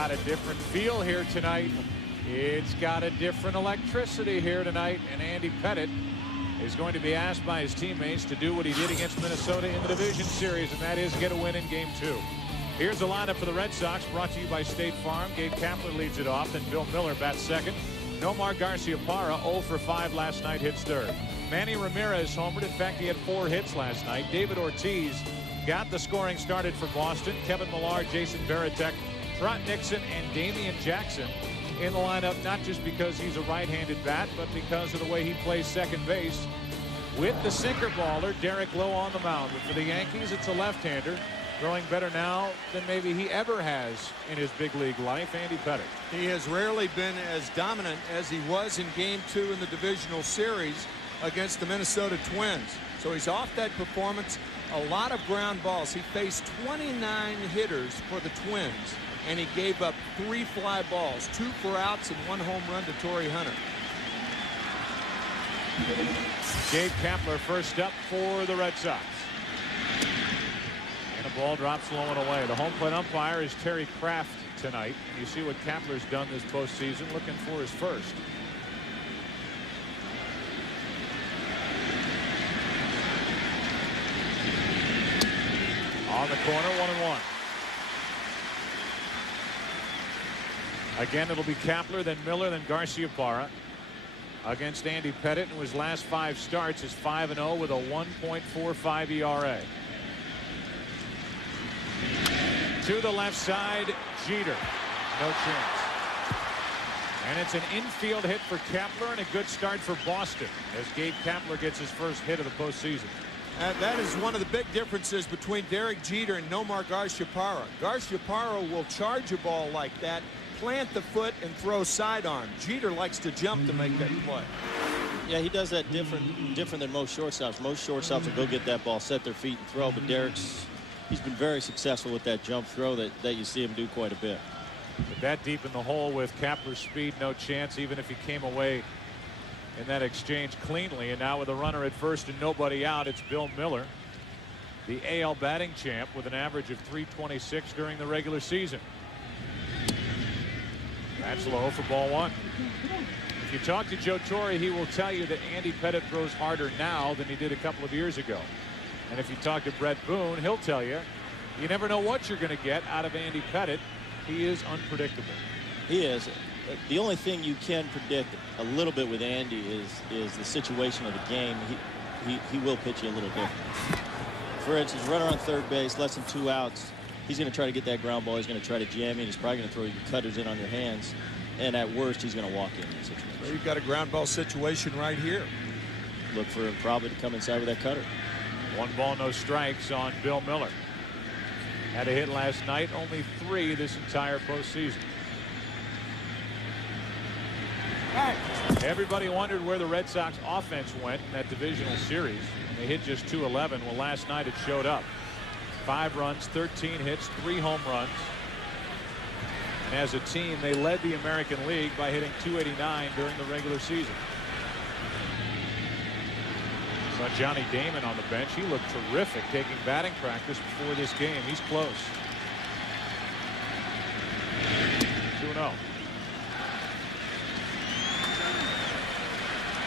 got a different feel here tonight. It's got a different electricity here tonight, and Andy Pettitte is going to be asked by his teammates to do what he did against Minnesota in the division series, and that is get a win in Game 2. Here's the lineup for the Red Sox, brought to you by State Farm. Gabe Kapler leads it off, then Bill Miller bats second. Nomar Garciaparra, 0 for 5 last night, hits third. Manny Ramirez homered. In fact, he had 4 hits last night. David Ortiz got the scoring started for Boston. Kevin Millar, Jason Varitek, Trot Nixon, and Damian Jackson in the lineup, not just because he's a right-handed bat, but because of the way he plays second base with the sinker baller, Derek Lowe, on the mound. But for the Yankees, it's a left-hander, throwing better now than maybe he ever has in his big league life, Andy Pettitte. He has rarely been as dominant as he was in Game 2 in the divisional series against the Minnesota Twins. So he's off that performance. A lot of ground balls. He faced 29 hitters for the Twins, and he gave up 3 fly balls, 2 for outs, and 1 home run to Torrey Hunter. Gabe Kapler first up for the Red Sox. And the ball drops low and away. The home plate umpire is Terry Kraft tonight. And you see what Kapler's done this postseason, looking for his first. On the corner, 1-1. Again, it'll be Kapler, then Miller, then Garciaparra. Against Andy Pettitte, in his last 5 starts, is 5-0 with a 1.45 ERA. To the left side, Jeter. No chance. And it's an infield hit for Kapler and a good start for Boston as Gabe Kapler gets his first hit of the postseason. That is one of the big differences between Derek Jeter and Nomar Garciaparra. Garciaparra will charge a ball like that, plant the foot, and throw sidearm. Jeter likes to jump to make that play. Yeah, he does that different than most shortstops. Most shortstops will go get that ball, set their feet, and throw. But he's been very successful with that jump throw that you see him do quite a bit. But that deep in the hole with Kapler's speed, no chance, even if he came away in that exchange cleanly. And now with a runner at first and nobody out, it's Bill Miller, the AL batting champ, with an average of .326 during the regular season. That's low for ball 1. If you talk to Joe Torre, he will tell you that Andy Pettitte throws harder now than he did a couple of years ago. And if you talk to Brett Boone, he'll tell you you never know what you're going to get out of Andy Pettitte. He is unpredictable. He is. The only thing you can predict a little bit with Andy is the situation of the game. He will pitch you a little different. For instance, runner on third base, less than 2 outs. He's going to try to get that ground ball. He's going to try to jam in. He's probably going to throw your cutters in on your hands. And at worst, he's going to walk in that situation. Well, you've got a ground ball situation right here. Look for him probably to come inside with that cutter. 1 ball, no strikes on Bill Miller. Had a hit last night, only 3 this entire postseason. Everybody wondered where the Red Sox offense went in that divisional series. They hit just .211. Well, last night it showed up. 5 runs, 13 hits, 3 home runs. And as a team, they led the American League by hitting .289 during the regular season. Saw Johnny Damon on the bench. He looked terrific taking batting practice before this game. He's close. 2-0.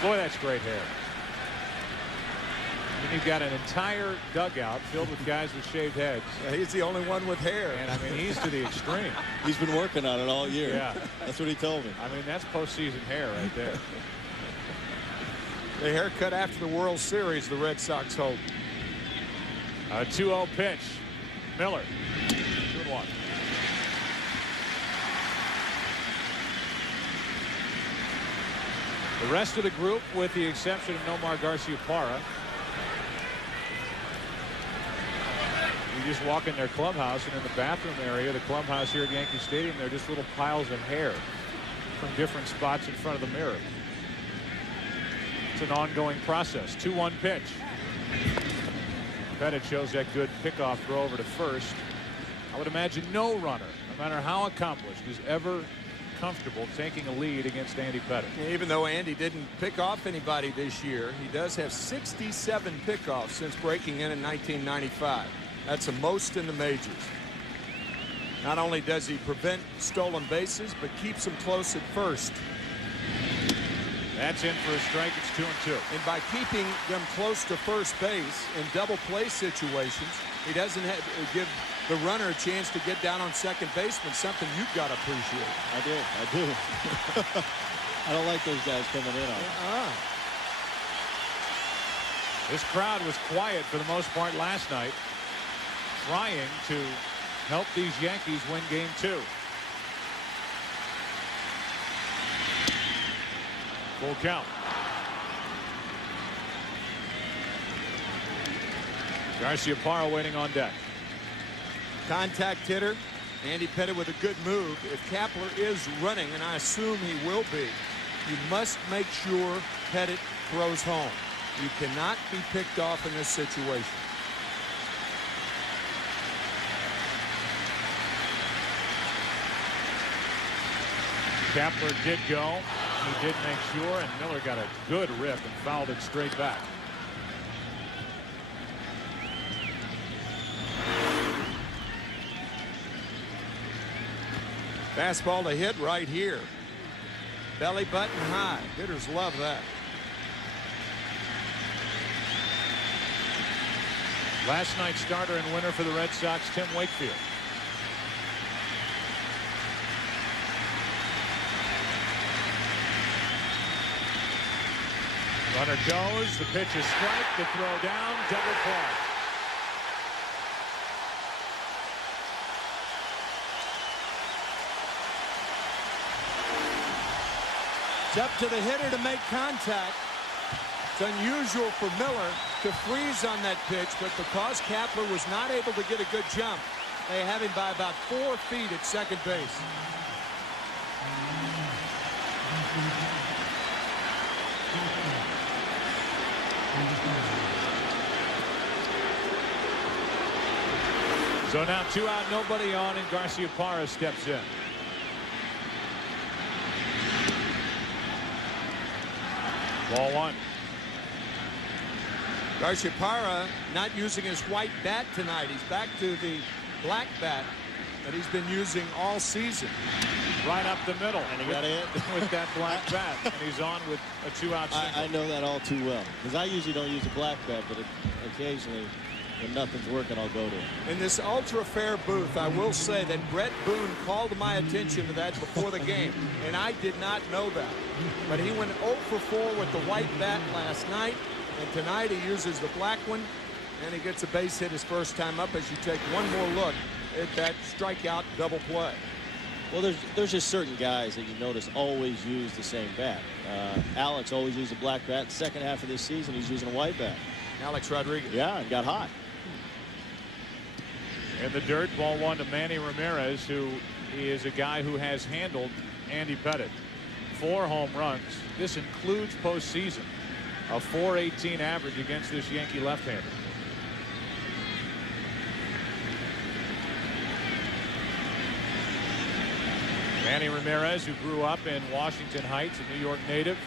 Boy, that's great hair. And you've got an entire dugout filled with guys with shaved heads. Yeah, he's the only one with hair. And I mean, he's to the extreme. He's been working on it all year. Yeah. That's what he told me. I mean, that's postseason hair right there. The haircut after the World Series, the Red Sox hope. A 2-0 pitch. Miller. 2-1. The rest of the group, with the exception of Nomar Garciaparra, you just walk in their clubhouse, and in the bathroom area, the clubhouse here at Yankee Stadium, they're just little piles of hair from different spots in front of the mirror. It's an ongoing process. 2-1 pitch. Pettitte shows that good pickoff throw over to first. I would imagine no runner, no matter how accomplished, is ever comfortable taking a lead against Andy Pettitte. Even though Andy didn't pick off anybody this year, he does have 67 pickoffs since breaking in 1995. That's the most in the majors. Not only does he prevent stolen bases, but keeps them close at first. That's in for a strike. It's 2-2. And by keeping them close to first base in double play situations, he doesn't give the runner a chance to get down on second baseman, something you've got to appreciate. I do. I don't like those guys coming in on. This crowd was quiet for the most part last night, trying to help these Yankees win game 2. Full count. Garciaparra waiting on deck. Contact hitter. Andy Pettitte with a good move. If Kapler is running, and I assume he will be, you must make sure Pettitte throws home. You cannot be picked off in this situation. Kapler did go. He did make sure, and Miller got a good rip and fouled it straight back. Fastball to hit right here. Belly button high. Hitters love that. Last night's starter and winner for the Red Sox, Tim Wakefield. Runner goes. The pitch is strike. The throw down. Double play. It's up to the hitter to make contact. It's unusual for Miller to freeze on that pitch, but because Kapler was not able to get a good jump, they have him by about 4 feet at second base. So now 2 out, nobody on, and Garciaparra steps in. Ball 1. Garciaparra not using his white bat tonight. He's back to the black bat that he's been using all season. Right up the middle. And he got it with that black bat. And he's on with a 2-out single. I know that all too well, because I usually don't use a black bat, but occasionally when nothing's working, I'll go to it. In this ultra fair booth, I will say that Brett Boone called my attention to that before the game, and I did not know that. But he went 0 for 4 with the white bat last night, and tonight he uses the black one, and he gets a base hit his first time up as you take one more look at that strikeout double play. Well, there's just certain guys that you notice always use the same bat. Alex always used a black bat. Second half of this season, he's using a white bat. Alex Rodriguez. Yeah, and got hot. In the dirt, ball 1 to Manny Ramirez, who is a guy who has handled Andy Pettitte. 4 home runs. This includes postseason. A .418 average against this Yankee left-hander. Manny Ramirez, who grew up in Washington Heights, a New York native.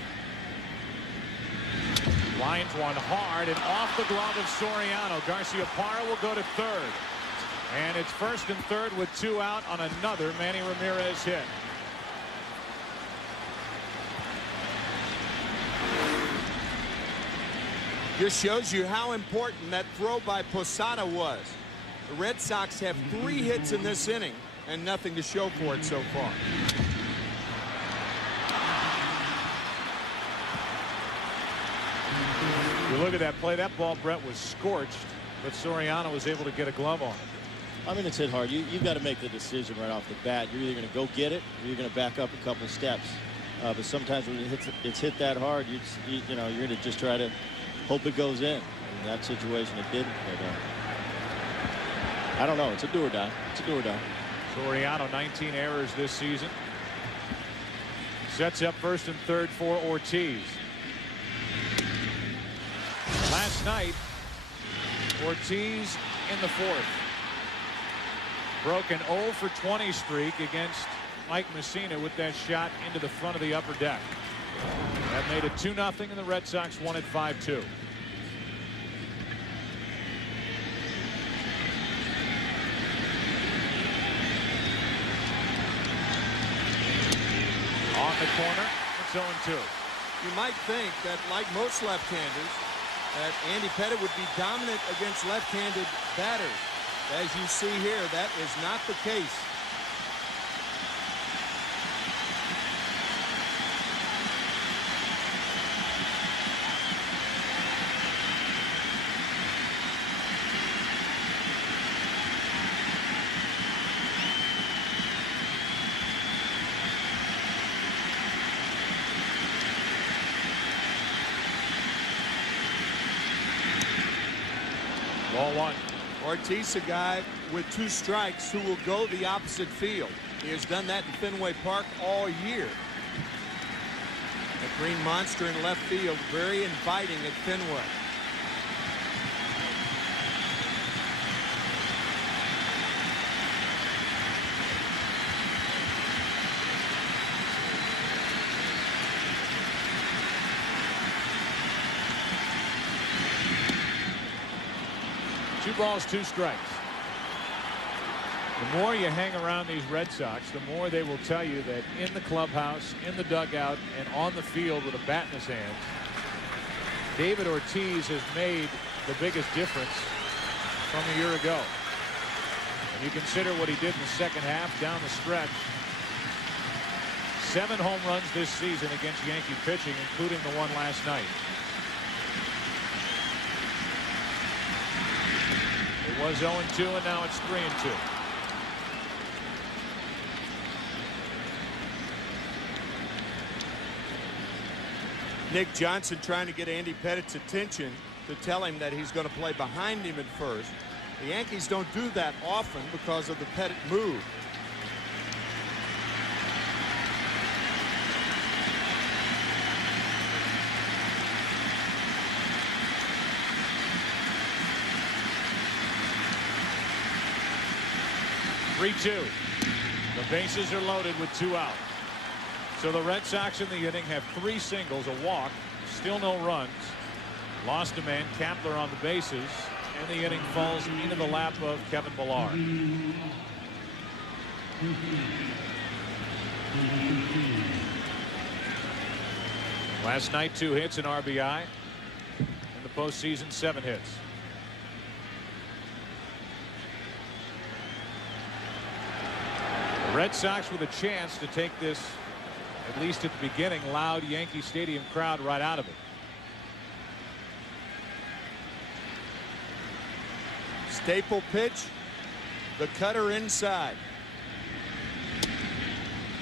Lines one hard and off the glove of Soriano. Garciaparra will go to third. And it's first and third with 2 out on another Manny Ramirez hit. Just shows you how important that throw by Posada was. The Red Sox have 3 hits in this inning and nothing to show for it so far. You look at that play. That ball, Brett, was scorched, but Soriano was able to get a glove on it. I mean, it's hit hard. You've got to make the decision right off the bat. You're either going to go get it or you're going to back up a couple steps. But sometimes when it's hit that hard, you know, you're going to just try to hope it goes in. In that situation, it didn't. But, I don't know. It's a do or die. It's a do or die. Soriano, 19 errors this season. Sets up first and third for Ortiz. Last night, Ortiz in the 4th. Broke an 0 for 20 streak against Mike Messina with that shot into the front of the upper deck. That made it 2-0, and the Red Sox won it 5-2. the corner. It's 0-2. You might think that, like most left-handers, that Andy Pettitte would be dominant against left-handed batters. As you see here, that is not the case. Ball 1. Ortiz, a guy with 2 strikes who will go the opposite field. He has done that in Fenway Park all year. A green monster in left field, very inviting at Fenway. Two balls, 2 strikes. The more you hang around these Red Sox, the more they will tell you that in the clubhouse, in the dugout, and on the field with a bat in his hands, David Ortiz has made the biggest difference from a year ago. And you consider what he did in the second half down the stretch. 7 home runs this season against Yankee pitching, including the one last night. It was 0-2, and now it's 3-2. Nick Johnson trying to get Andy Pettitte's attention to tell him that he's going to play behind him at first. The Yankees don't do that often because of the Pettitte move. The bases are loaded with 2 out. So the Red Sox in the inning have 3 singles, a walk, still no runs. Lost a man, Kapler on the bases, and the inning falls into the lap of Kevin Millar. Last night 2 hits and RBI. In the postseason 7 hits. The Red Sox with a chance to take this, at least at the beginning, loud Yankee Stadium crowd right out of it. Staple pitch, the cutter inside.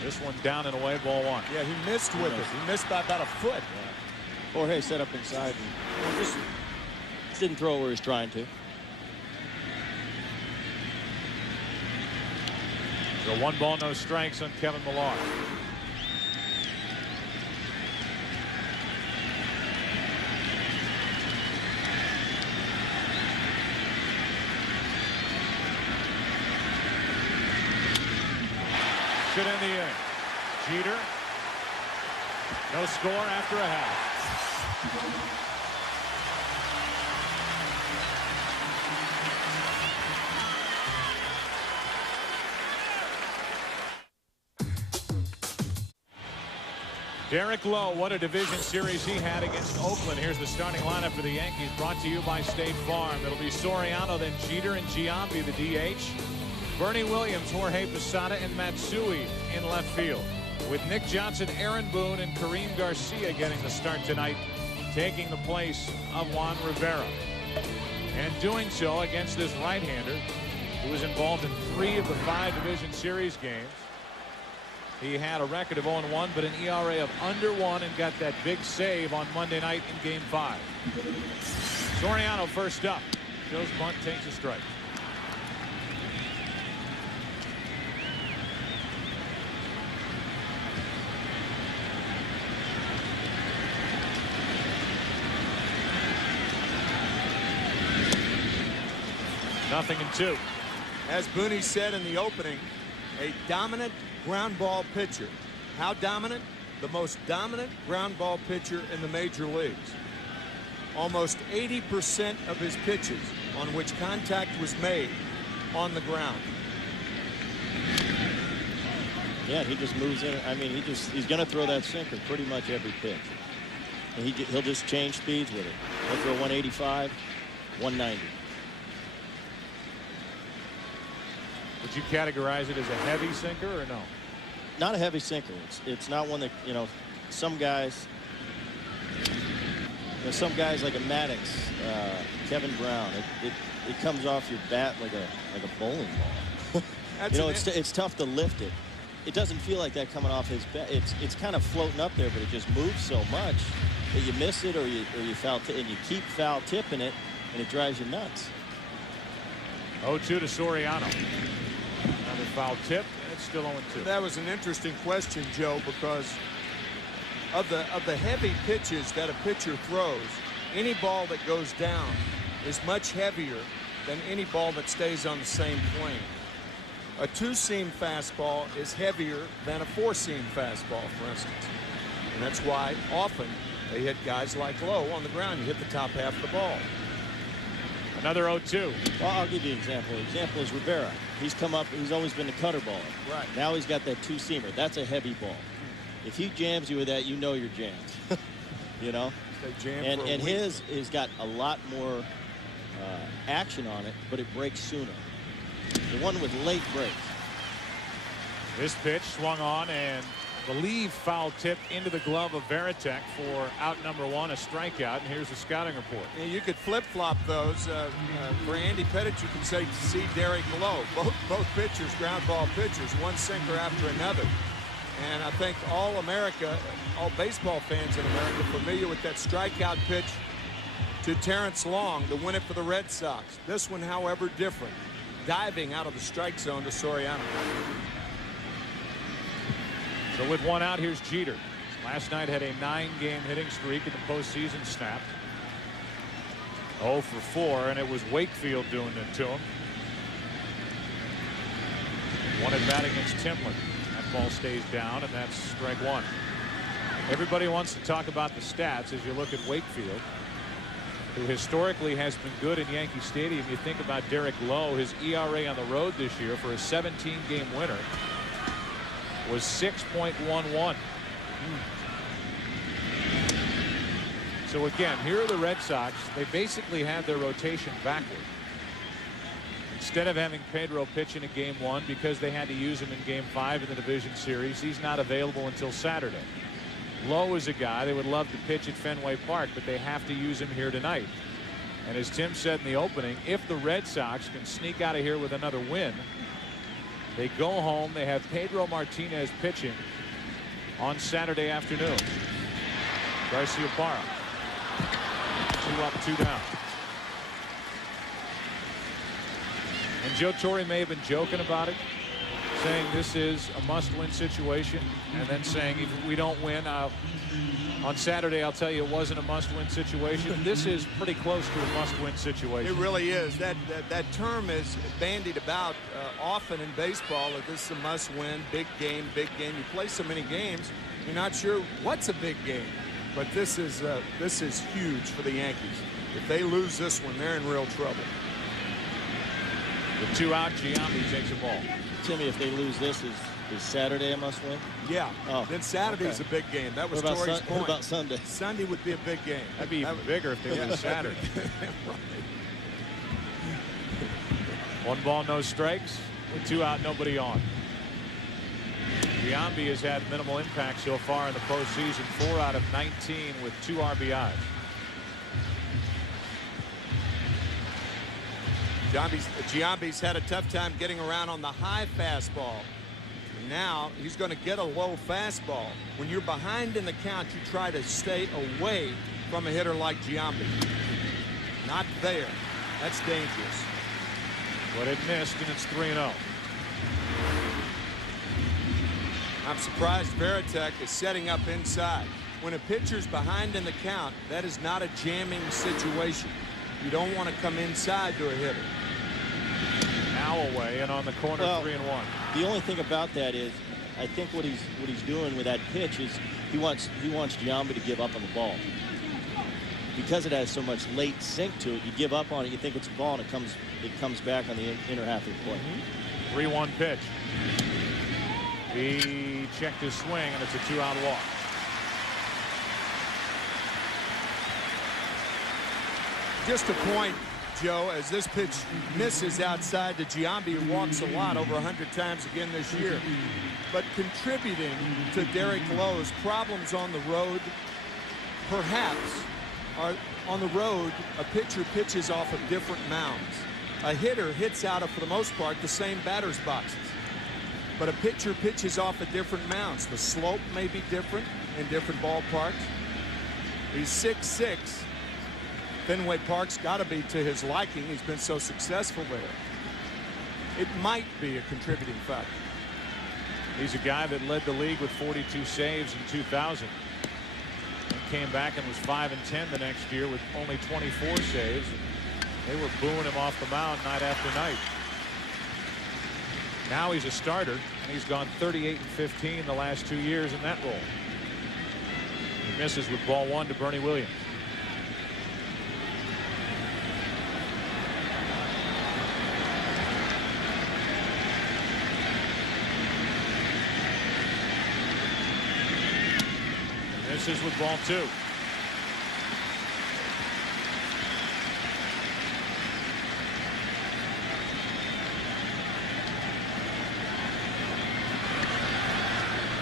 This one down and away, ball 1. Yeah, he missed with it. He missed by about a foot. Yeah. Jorge set up inside and just didn't throw where he was trying to. So 1 ball, no strikes on Kevin Millar. Should end the inning. Jeter. No score after a half. Derek Lowe, what a division series he had against Oakland. Here's the starting lineup for the Yankees, brought to you by State Farm. It'll be Soriano, then Jeter and Giambi, the DH. Bernie Williams, Jorge Posada, and Matsui in left field. With Nick Johnson, Aaron Boone, and Kareem Garcia getting the start tonight, taking the place of Juan Rivera. And doing so against this right-hander who was involved in 3 of the 5 division series games. He had a record of 0-1, but an ERA of under 1, and got that big save on Monday night in Game 5. Soriano first up. Shows bunt, takes a strike. Nothing in 2. As Booney said in the opening, a dominant ground ball pitcher. How dominant? The most dominant ground ball pitcher in the major leagues. Almost 80% of his pitches on which contact was made on the ground. Yeah, he just moves in. I mean, he's going to throw that sinker pretty much every pitch. And he'll just change speeds with it. He'll throw 185, 190. Would you categorize it as a heavy sinker or no? Not a heavy sinker. It's not one that, you know, some guys like a Maddox, Kevin Brown, it comes off your bat like a bowling ball. You know, it's tough to lift it. It doesn't feel like that coming off his bat. It's kind of floating up there, but it just moves so much that you miss it or you foul tip, and you keep foul tipping it, and it drives you nuts. 0-2 to Soriano. Another foul tip, and it's still 0-2. That was an interesting question, Joe, because of the heavy pitches that a pitcher throws, any ball that goes down is much heavier than any ball that stays on the same plane. A two-seam fastball is heavier than a four-seam fastball, for instance. And that's why often they hit guys like Lowe on the ground. You hit the top half of the ball. Another 0-2. Well, I'll give you an example. The example is Rivera. He's come up. He's always been a cutter baller. Right. Now he's got that two-seamer. That's a heavy ball. If he jams you with that, you know you're jammed. You know? And his got a lot more action on it, but it breaks sooner. The one with late breaks. This pitch swung on and believe foul tip into the glove of Varitek for out number 1, a strikeout. And here's the scouting report. And you could flip-flop those. For Andy Pettitte, you can say see Derek Lowe. Both pitchers, ground ball pitchers, one sinker after another. And I think all America, all baseball fans in America, are familiar with that strikeout pitch to Terrence Long to win it for the Red Sox. This one, however, different. Diving out of the strike zone to Soriano. So with one out, here's Jeter. Last night had a 9-game hitting streak in the postseason snapped. 0 for 4, and it was Wakefield doing it to him. One at bat against Timlin. That ball stays down, and that's strike 1. Everybody wants to talk about the stats as you look at Wakefield, who historically has been good in Yankee Stadium. You think about Derek Lowe, his ERA on the road this year for a 17-game winner was 6.11. So again, here are the Red Sox. They basically had their rotation backward. Instead of having Pedro pitch in a game 1 because they had to use him in game 5 in the division series, he's not available until Saturday. Lowe is a guy they would love to pitch at Fenway Park, but they have to use him here tonight. And as Tim said in the opening, if the Red Sox can sneak out of here with another win, they go home. They have Pedro Martinez pitching on Saturday afternoon. Garciaparra. 2 up, 2 down. And Joe Torre may have been joking about it, saying this is a must-win situation, and then saying if we don't win on Saturday, I'll tell you it wasn't a must-win situation. This is pretty close to a must-win situation. It really is. That term is bandied about often in baseball. That this is a must-win, big game, big game. You play so many games, you're not sure what's a big game. But this is huge for the Yankees. If they lose this one, they're in real trouble. With 2 out, Giambi takes a ball. Timmy, if they lose this, is Saturday a must win? Yeah. Oh, then Saturday's a big game. That was Torrey's point. What about Sunday? Sunday would be a big game. That'd be even bigger if they lose Saturday. Right. 1 ball, no strikes. With 2 out, nobody on. Giambi has had minimal impact so far in the postseason. 4 out of 19 with 2 RBIs. Giambi's had a tough time getting around on the high fastball. Now he's going to get a low fastball. When you're behind in the count, you try to stay away from a hitter like Giambi. Not there. That's dangerous. But it missed, and it's 3-0. I'm surprised Varitek is setting up inside. When a pitcher's behind in the count, that is not a jamming situation. You don't want to come inside to a hitter. Now away and on the corner, 3-1. The only thing about that is, I think what he's doing with that pitch is he wants Giambi to give up on the ball. Because it has so much late sink to it, you give up on it, you think it's a ball, and it comes back on the inner half of the plate. 3-1 pitch. He checked his swing, and it's a 2-out walk. Just a point, Joe, as this pitch misses outside to Giambi, who walks a lot, over 100 times again this year. But contributing to Derek Lowe's problems on the road, perhaps, are on the road, a pitcher pitches off of different mounds. A hitter hits out of, for the most part, the same batter's boxes. But a pitcher pitches off of different mounds. The slope may be different in different ballparks. He's 6'6". Fenway Park's got to be to his liking. He's been so successful there. It might be a contributing factor. He's a guy that led the league with 42 saves in 2000. And came back and was 5-10 the next year with only 24 saves. They were booing him off the mound night after night. Now he's a starter, and he's gone 38-15 the last 2 years in that role. He misses with ball 1 to Bernie Williams. Misses with ball 2.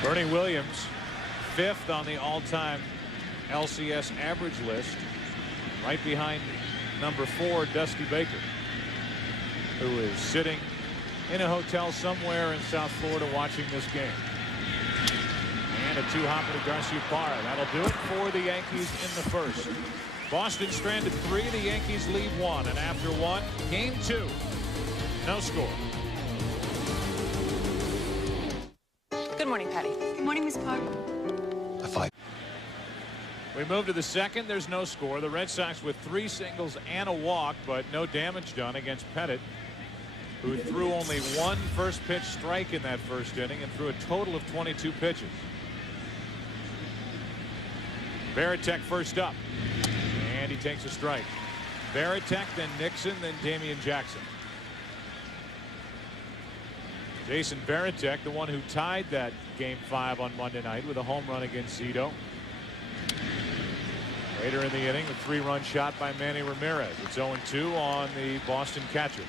Bernie Williams, 5th on the all-time LCS average list, right behind number 4, Dusty Baker, who is sitting in a hotel somewhere in South Florida watching this game. And a 2-hopper to Garcia-Parra. That'll do it for the Yankees in the first. Boston stranded 3. The Yankees lead 1. And after 1, game 2. No score. Good morning, Patty. Good morning, Miss Park. We move to the second. There's no score. The Red Sox with 3 singles and a walk, but no damage done against Pettit, who threw only 1 first pitch strike in that first inning and threw a total of 22 pitches. Varitek first up, and he takes a strike. Varitek, then Nixon, then Damian Jackson. Jason Varitek, the one who tied that game 5 on Monday night with a home run against Zito. Later in the inning, a 3-run shot by Manny Ramirez. It's 0-2 on the Boston catcher.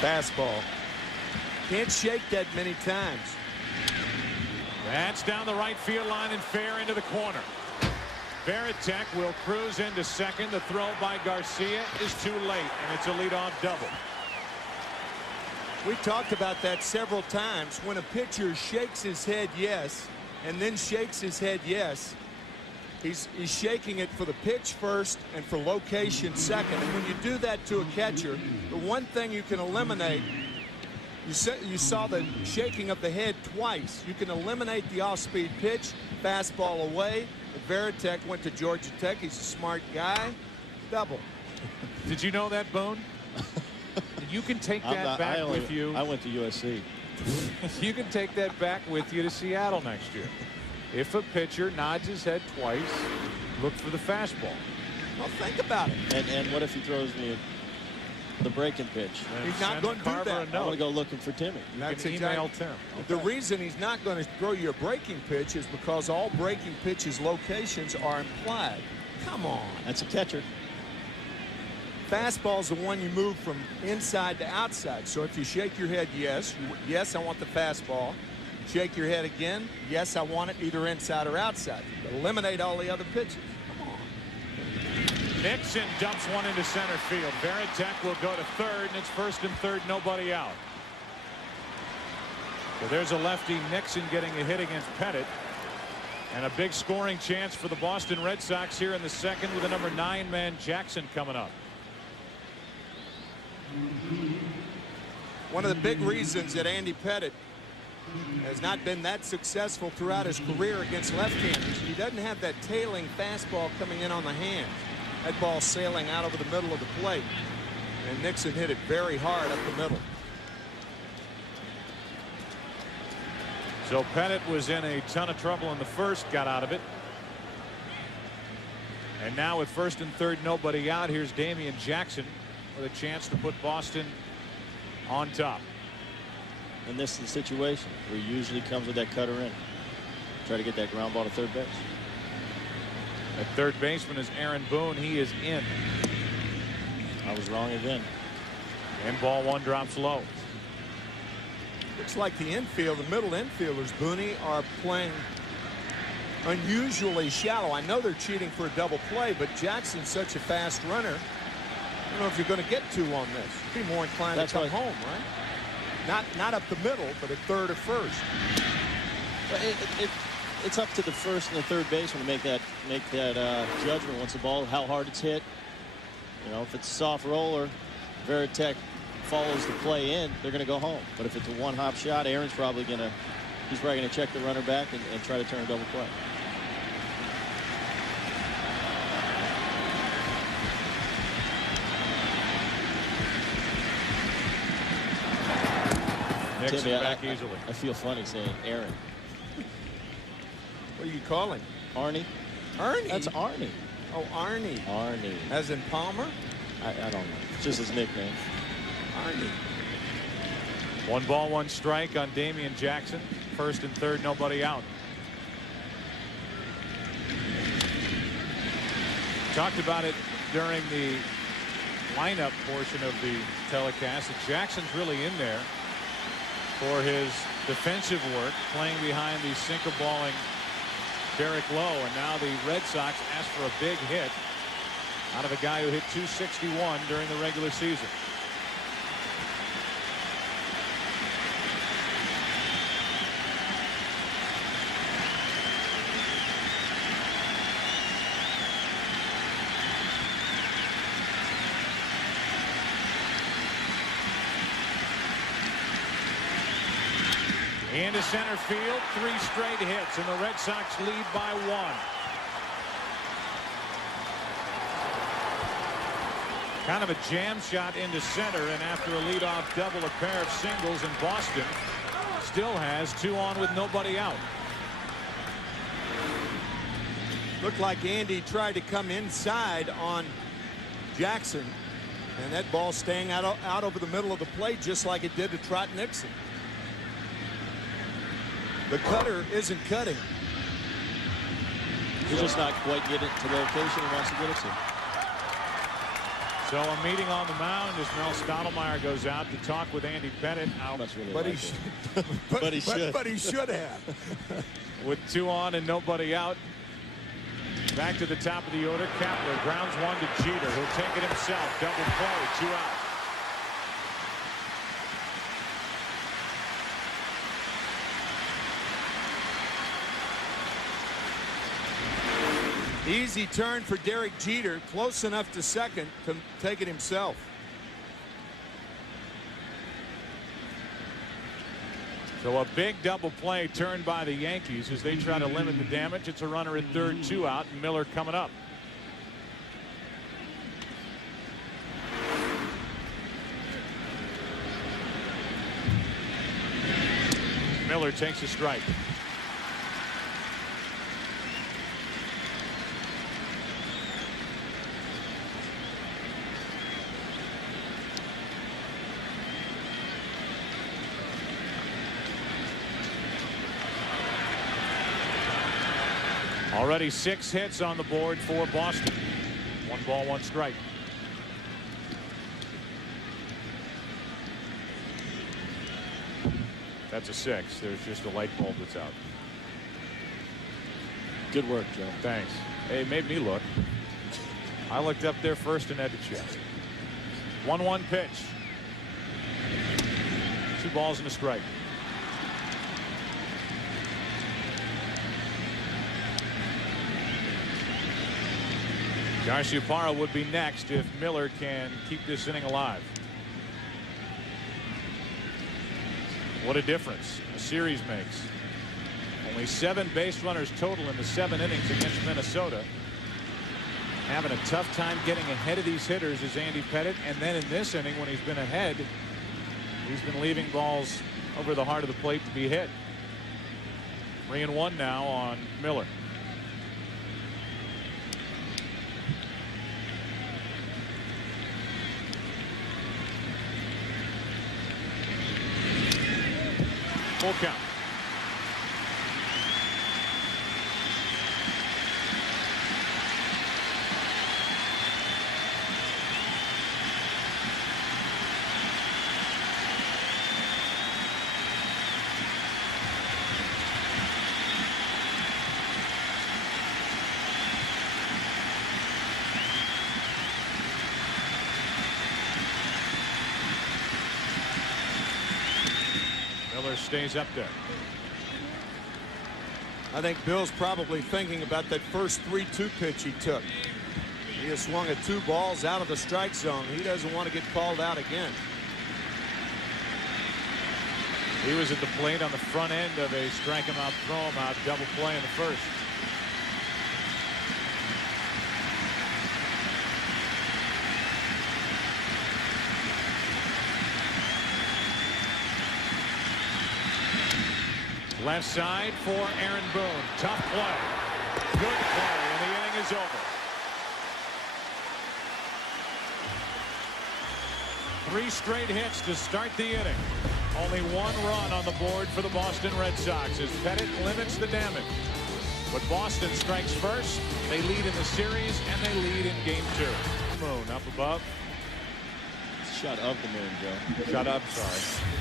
Fastball. Can't shake that many times. That's down the right field line and fair into the corner. Varitek will cruise into second. The throw by Garcia is too late, and it's a leadoff double. We talked about that several times. When a pitcher shakes his head yes and then shakes his head yes, he's shaking it for the pitch first and for location second. And when you do that to a catcher, the one thing you can eliminate, you saw the shaking of the head twice. You can eliminate the off-speed pitch, fastball away. Varitek went to Georgia Tech. He's a smart guy. Double. Did you know that, Bone? You can take that back with you. I went to USC. You can take that back with you to Seattle next year. If a pitcher nods his head twice, look for the fastball. Well, think about it. And what if he throws me the breaking pitch? He's not going to do that. I want to go looking for Timmy. That's email Tim. The reason he's not going to throw you a breaking pitch is because all breaking pitches locations are implied. Come on. That's a catcher. Fastball's the one you move from inside to outside. So if you shake your head yes, I want the fastball. Shake your head again, yes, I want it either inside or outside. Eliminate all the other pitches. Come on. Nixon dumps one into center field. Varitek will go to third, and it's first and third, nobody out. So there's a lefty, Nixon, getting a hit against Pettit. And a big scoring chance for the Boston Red Sox here in the second with the number 9-man Jackson coming up. One of the big reasons that Andy Pettit has not been that successful throughout his career against left-handers, he doesn't have that tailing fastball coming in on the hands. That ball sailing out over the middle of the plate. And Nixon hit it very hard up the middle. So Pettit was in a ton of trouble in the first, got out of it. And now with first and third, nobody out, here's Damian Jackson with a chance to put Boston on top. And this is the situation where he usually comes with that cutter in. Try to get that ground ball to third base. At third baseman is Aaron Boone. He is in. I was wrong again. And ball one drops low. Looks like the infield, the middle infielders, Booney, are playing unusually shallow. I know they're cheating for a double play, but Jackson's such a fast runner. I don't know if you're going to get two on this. Be more inclined to come home, right? Not up the middle, but at third or first. It's up to the first and the third baseman to make that judgment once the ball, how hard it's hit. You know, if it's a soft roller, Veritek follows the play in, they're going to go home. But if it's a one-hop shot, Aaron's probably going to check the runner back and try to turn a double play. Nixon back easily. I feel funny saying Aaron. What do you call him? Arnie. Arnie? That's Arnie. Oh, Arnie. Arnie. As in Palmer? I don't know. It's just his nickname. Arnie. 1 ball, 1 strike on Damian Jackson. First and third, nobody out. Talked about it during the lineup portion of the telecast that Jackson's really in there for his defensive work, playing behind the sinker balling Derek Lowe. And now the Red Sox asked for a big hit out of a guy who hit .261 during the regular season. Into center field, 3 straight hits, and the Red Sox lead by 1. Kind of a jam shot into center, and after a leadoff double, a pair of singles, and Boston still has 2 on with nobody out. Looked like Andy tried to come inside on Jackson, and that ball staying out over the middle of the plate just like it did to Trot Nixon. The cutter isn't cutting. He's just not quite getting it to the location he wants to get it to. So a meeting on the mound as Mel Stottlemyre goes out to talk with Andy Pettit. But he should have. With 2 on and nobody out. Back to the top of the order. Kepler grounds 1 to Jeter. He'll take it himself. Double play. 2 out. Easy turn for Derek Jeter, close enough to second to take it himself. So a big double play turned by the Yankees as they try to limit the damage. It's a runner at third, 2 out, and Miller coming up. Miller takes a strike. Already 6 hits on the board for Boston. 1 ball, 1 strike. That's a 6. There's just a light bulb that's out. Good work, Joe. Thanks. Hey, it made me look. I looked up there first and had to check. 1-1 pitch. 2 balls and a strike. Garciaparra would be next if Miller can keep this inning alive. What a difference a series makes. Only 7 base runners total in the 7 innings against Minnesota. Having a tough time getting ahead of these hitters is Andy Pettit, and then in this inning when he's been ahead, he's been leaving balls over the heart of the plate to be hit. 3-1 now on Miller. Full count. Miller stays up there. I think Bill's probably thinking about that first 3-2 pitch he took. He has swung at 2 balls out of the strike zone. He doesn't want to get called out again. He was at the plate on the front end of a strike him out, throw him out double play in the first. Left side for Aaron Boone. Tough play. Good play, and the inning is over. 3 straight hits to start the inning. Only 1 run on the board for the Boston Red Sox as Pettit limits the damage. But Boston strikes first. They lead in the series, and they lead in Game 2. Moon up above. Shut of the moon, Joe. Shut up, sorry.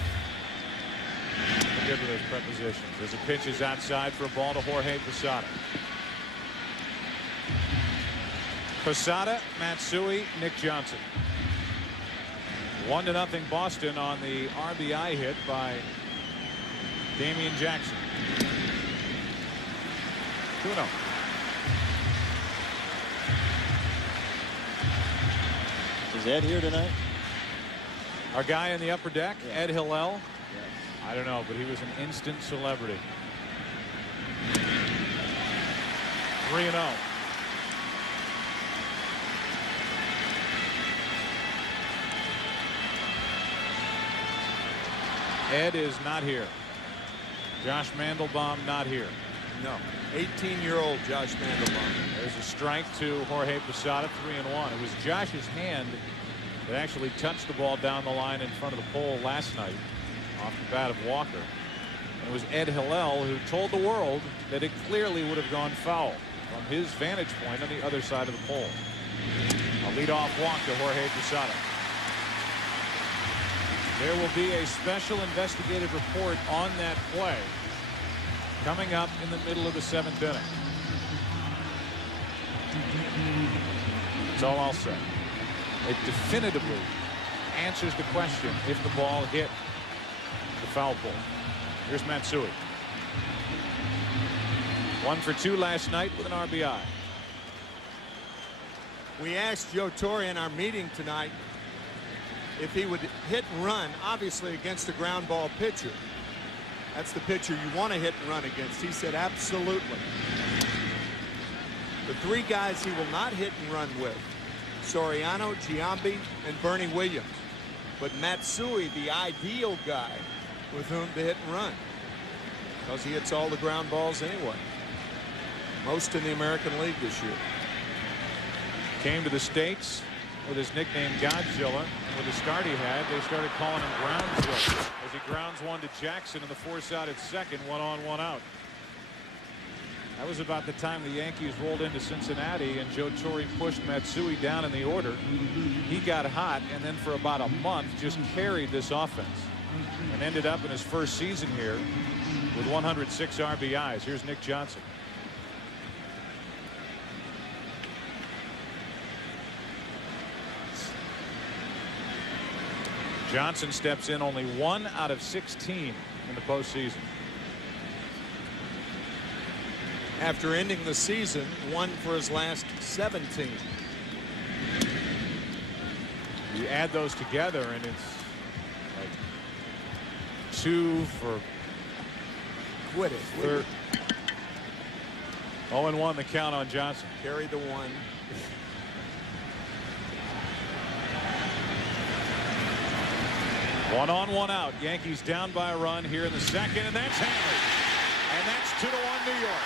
Good with those prepositions. As a pitch is outside for a ball to Jorge Posada. Posada, Matsui, Nick Johnson. 1-0 Boston on the RBI hit by Damian Jackson. 2-0. Is Ed here tonight? Our guy in the upper deck, Yeah. Ed Hillel. Yes. I don't know, but he was an instant celebrity. 3-0. Ed is not here. Josh Mandelbaum not here. No. 18-year-old Josh Mandelbaum. There's a strike to Jorge Posada, 3-1. It was Josh's hand that actually touched the ball down the line in front of the pole last night off the bat of Walker. And it was Ed Hillel who told the world that it clearly would have gone foul from his vantage point on the other side of the pole. A leadoff walk to Jorge Posada. There will be a special investigative report on that play coming up in the middle of the 7th inning. That's all I'll say. It definitively answers the question if the ball hit the foul pole. Here's Matsui. 1 for 2 last night with an RBI. We asked Joe Torre in our meeting tonight if he would hit and run, obviously against a ground ball pitcher. That's the pitcher you want to hit and run against. He said absolutely. The 3 guys he will not hit and run with: Soriano, Giambi, and Bernie Williams. But Matsui, the ideal guy with whom to hit and run, because he hits all the ground balls anyway. Most in the American League this year. Came to the States with his nickname Godzilla. With the start he had, they started calling him Groundzilla as he grounds one to Jackson in the force-out second, 1 on, 1 out. That was about the time the Yankees rolled into Cincinnati and Joe Torre pushed Matsui down in the order. He got hot and then for about a month just carried this offense and ended up in his first season here with 106 RBIs. Here's Nick Johnson. Johnson steps in only 1 out of 16 in the postseason. After ending the season 1 for his last 17. You add those together and it's like 2 for Quit it. 0-1 the count on Johnson. Carry the 1. One on, 1 out. Yankees down by a run here in the second, and that's hammered. And that's 2-1 New York.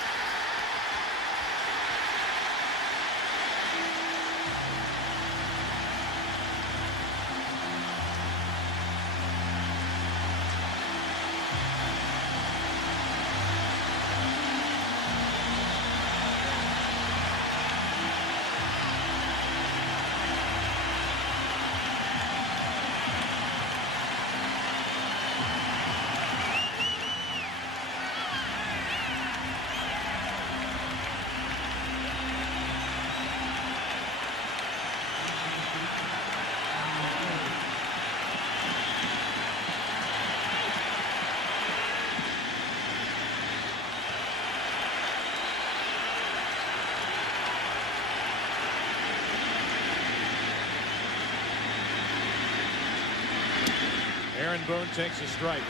Aaron Boone takes a strike.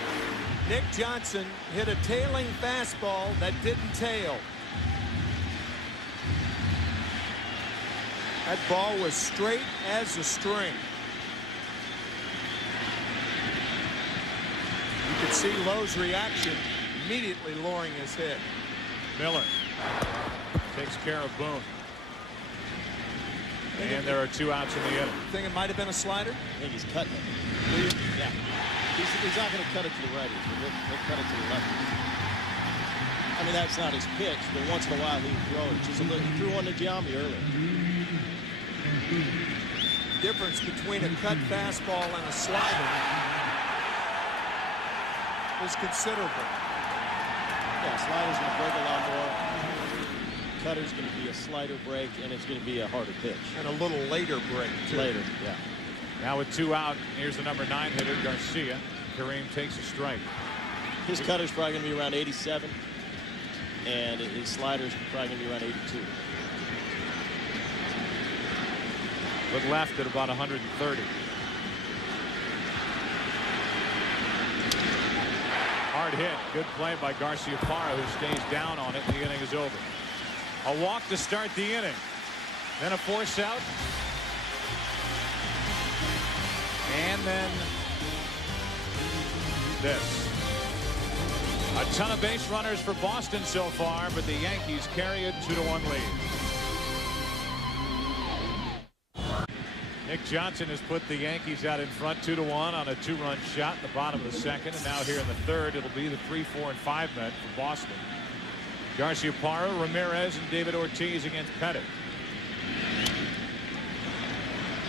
Nick Johnson hit a tailing fastball that didn't tail. That ball was straight as a string. You could see Lowe's reaction, immediately lowering his head. Miller takes care of Boone. And there are 2 outs in the inning. Think it might have been a slider? I think he's cutting it. Yeah. He's not going to cut it to the righties. He'll cut it to the lefties. I mean, that's not his pitch, but once in a while he throws. Just a little, he threw one to Giambi earlier. Difference between a cut fastball and a slider is considerable. Yeah, slider's going to break a lot more. Cutter's going to be a slider break, and it's going to be a harder pitch. And a little later break, too. Later, yeah. Now with 2 out, here's the number 9 hitter, Garcia. Kareem takes a strike. His cutter's probably going to be around 87, and his slider's probably going to be around 82. Look left at about 130. Hard hit. Good play by Garcia Parra, who stays down on it, and the inning is over. A walk to start the inning. Then a force out. And then this. A ton of base runners for Boston so far, but the Yankees carry a 2-1 lead. Nick Johnson has put the Yankees out in front 2-1 on a 2-run shot in the bottom of the second, and now here in the third it'll be the 3, 4, and 5 men for Boston. Garcia Parra, Ramirez, and David Ortiz against Pettit.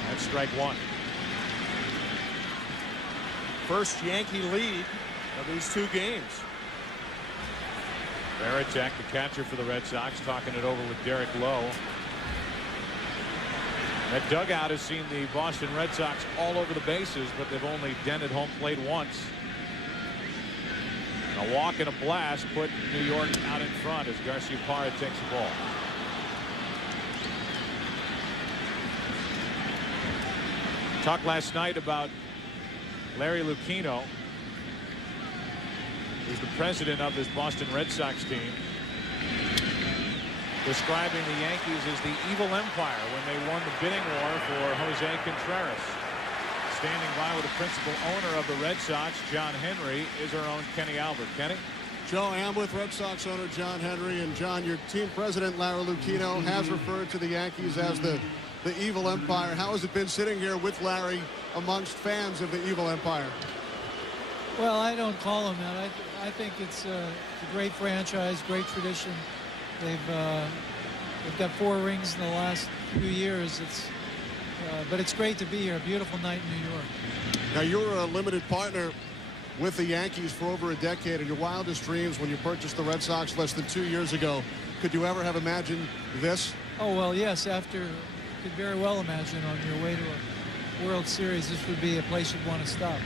That's strike 1. First Yankee lead of these 2 games. Varitek, the catcher for the Red Sox, talking it over with Derek Lowe. That dugout has seen the Boston Red Sox all over the bases, but they've only dented home plate once. A walk and a blast put New York out in front as Garcia Parra takes the ball. Talked last night about Larry Lucchino, who's the president of this Boston Red Sox team, describing the Yankees as the evil empire when they won the bidding war for Jose Contreras. Standing by with the principal owner of the Red Sox, John Henry, is our own Kenny Albert. Kenny? Joe, I am with Red Sox owner John Henry. And John, your team president, Larry Lucchino, has referred to the Yankees as the evil empire. How has it been sitting here with Larry amongst fans of the evil empire? Well, I don't call them that. I think it's a great franchise, great tradition. They've got 4 rings in the last few years. But it's great to be here. A beautiful night in New York. Now, you were a limited partner with the Yankees for over a decade. In your wildest dreams, when you purchased the Red Sox less than 2 years ago, could you ever have imagined this? Oh, well, yes. You could very well imagine on your way to a World Series, this would be a place you'd want to stop.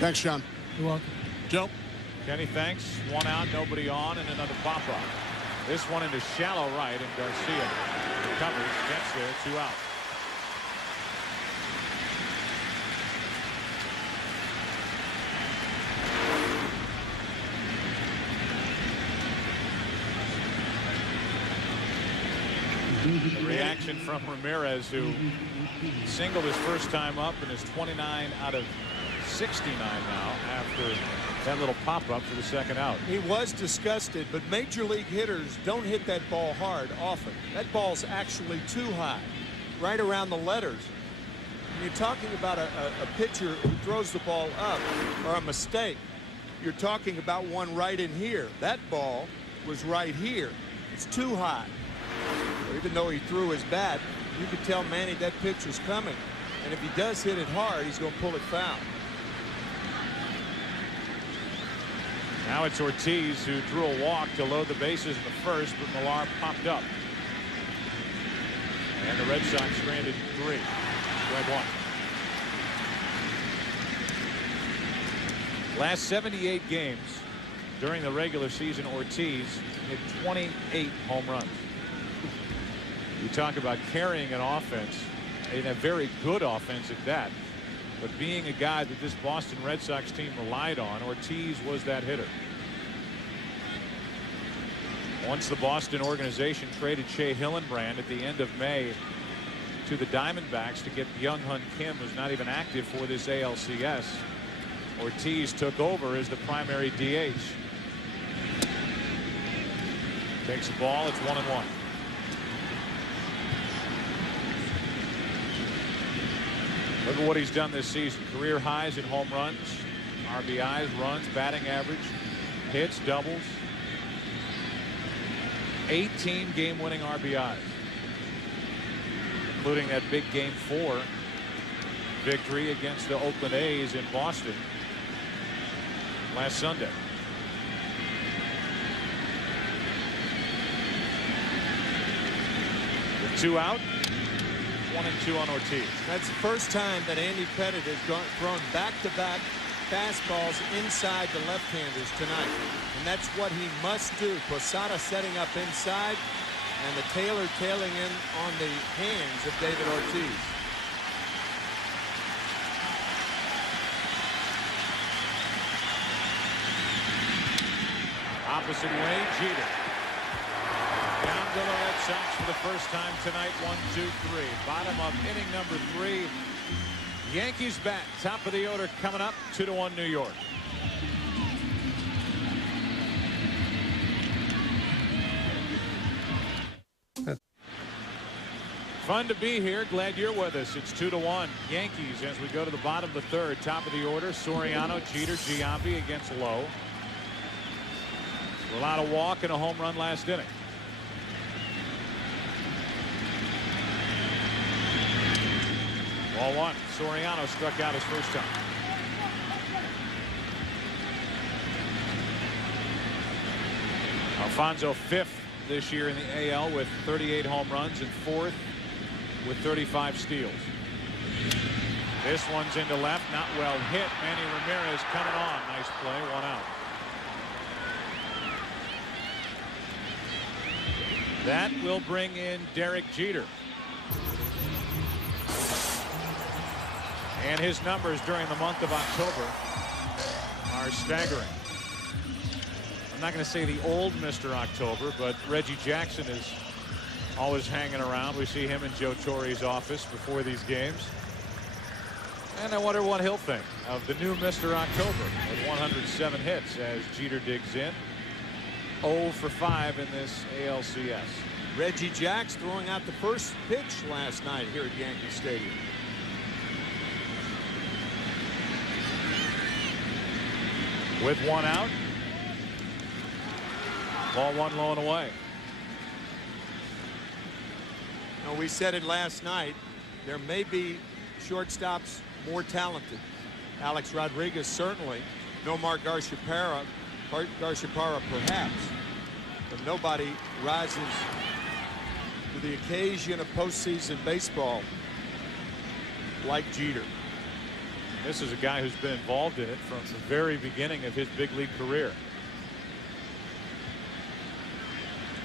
Thanks, John. You're welcome. Joe? Kenny, thanks. 1 out, nobody on, and another pop-up. This one into shallow right, and Garcia recovers, gets there, 2 out. The reaction from Ramirez, who singled his first time up and is 29 out of 69 now after that little pop-up for the second out. He was disgusted, but major league hitters don't hit that ball hard often. That ball's actually too high, right around the letters. When you're talking about a pitcher who throws the ball up or a mistake, you're talking about one right in here. That ball was right here. It's too high. Even though he threw his bat, you could tell Manny that pitch was coming. And if he does hit it hard, he's going to pull it foul. Now it's Ortiz who drew a walk to load the bases in the first, but Millar popped up. And the Red Sox stranded 3. Strike 1. Last 78 games during the regular season, Ortiz hit 28 home runs. You talk about carrying an offense, and a very good offense at that. But being a guy that this Boston Red Sox team relied on, Ortiz was that hitter. Once the Boston organization traded Shea Hillenbrand at the end of May to the Diamondbacks to get Young-Hun Kim, who's not even active for this ALCS, Ortiz took over as the primary DH. Takes the ball. It's 1-1. Look at what he's done this season. Career highs in home runs, RBIs, runs, batting average, hits, doubles. 18 game-winning RBIs, including that big Game 4 victory against the Oakland A's in Boston last Sunday. With 2 out, 1-2 on Ortiz. That's the first time that Andy Pettitte has thrown back-to-back fastballs inside the left-handers tonight. And that's what he must do. Posada setting up inside, and the Taylor tailing in on the hands of David Ortiz. Opposite way, Jeter. Down to the Red Sox for the first time tonight. 1-2-3. Bottom of inning number 3. Yankees bat. Top of the order coming up. 2-1 New York. Fun to be here. Glad you're with us. It's 2-1 Yankees as we go to the bottom of the third. Top of the order. Soriano, Jeter, Giambi against Lowe. Allowed a walk and a home run last inning. Ball 1. Soriano struck out his first time. Alfonso 5th this year in the AL with 38 home runs and 4th with 35 steals. This one's into left, not well hit. Manny Ramirez coming on. Nice play, 1 out. That will bring in Derek Jeter. And his numbers during the month of October are staggering. I'm not going to say the old Mr. October, but Reggie Jackson is always hanging around. We see him in Joe Torre's office before these games. And I wonder what he'll think of the new Mr. October with 107 hits as Jeter digs in. 0 for 5 in this ALCS. Reggie Jacks throwing out the first pitch last night here at Yankee Stadium. With 1 out. Ball 1 low and away. Now, we said it last night. There may be shortstops more talented. Alex Rodriguez certainly. Nomar Garciaparra perhaps. But nobody rises to the occasion of postseason baseball like Jeter. This is a guy who's been involved in it from the very beginning of his big league career.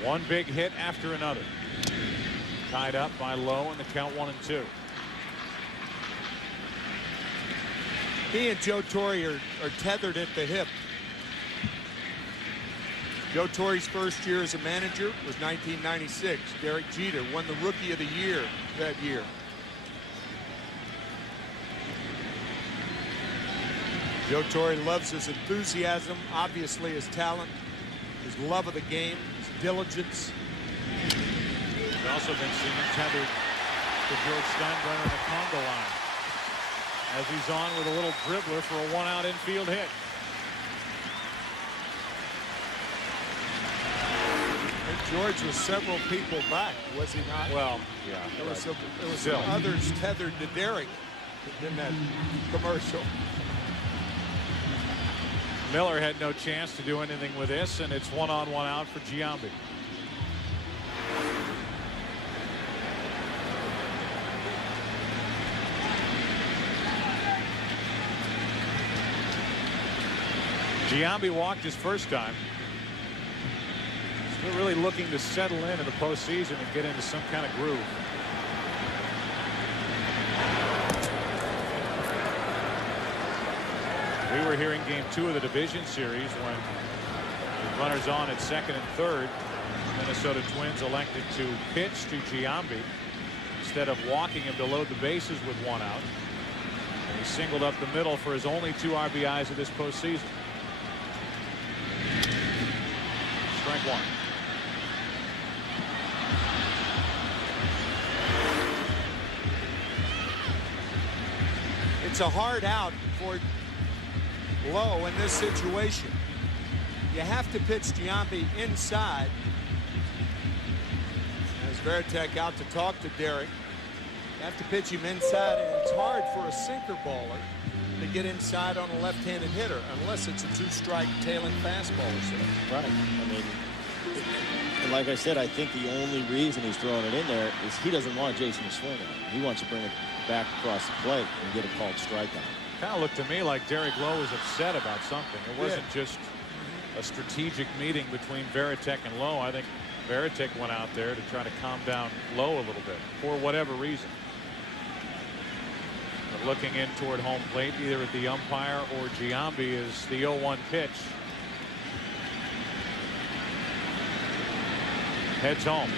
One big hit after another. Tied up by Lowe and the count 1-2. He and Joe Torre are tethered at the hip. Joe Torre's first year as a manager was 1996. Derek Jeter won the Rookie of the Year that year. Joe Torre loves his enthusiasm, obviously his talent, his love of the game, his diligence. He's also been seen tethered to George Steinbrenner on the Conga line as he's on with a little dribbler for a 1-out infield hit. I think George was several people back, was he not? Well, yeah. There was some others tethered to Derek in that commercial. Miller had no chance to do anything with this, and it's 1-on, 1 out for Giambi. Giambi walked his first time. Still really looking to settle in the postseason and get into some kind of groove. We were here in game 2 of the division series when with runners on at second and third. Minnesota Twins elected to pitch to Giambi instead of walking him to load the bases with 1 out. And he singled up the middle for his only 2 RBIs of this postseason. Strike 1. It's a hard out for Lowe in this situation. You have to pitch Giambi inside. As Veritek out to talk to Derek. You have to pitch him inside, and it's hard for a sinker baller to get inside on a left-handed hitter unless it's a 2-strike tailing fastball or so. Right. I mean, and like I said, I think the only reason he's throwing it in there is he doesn't want Jason to swing it. He wants to bring it back across the plate and get a called strikeout. Kind of looked to me like Derek Lowe was upset about something. It wasn't just a strategic meeting between Veritek and Lowe. I think Veritek went out there to try to calm down Lowe a little bit for whatever reason. But looking in toward home plate, either at the umpire or Giambi, is the 0-1 pitch. Heads home.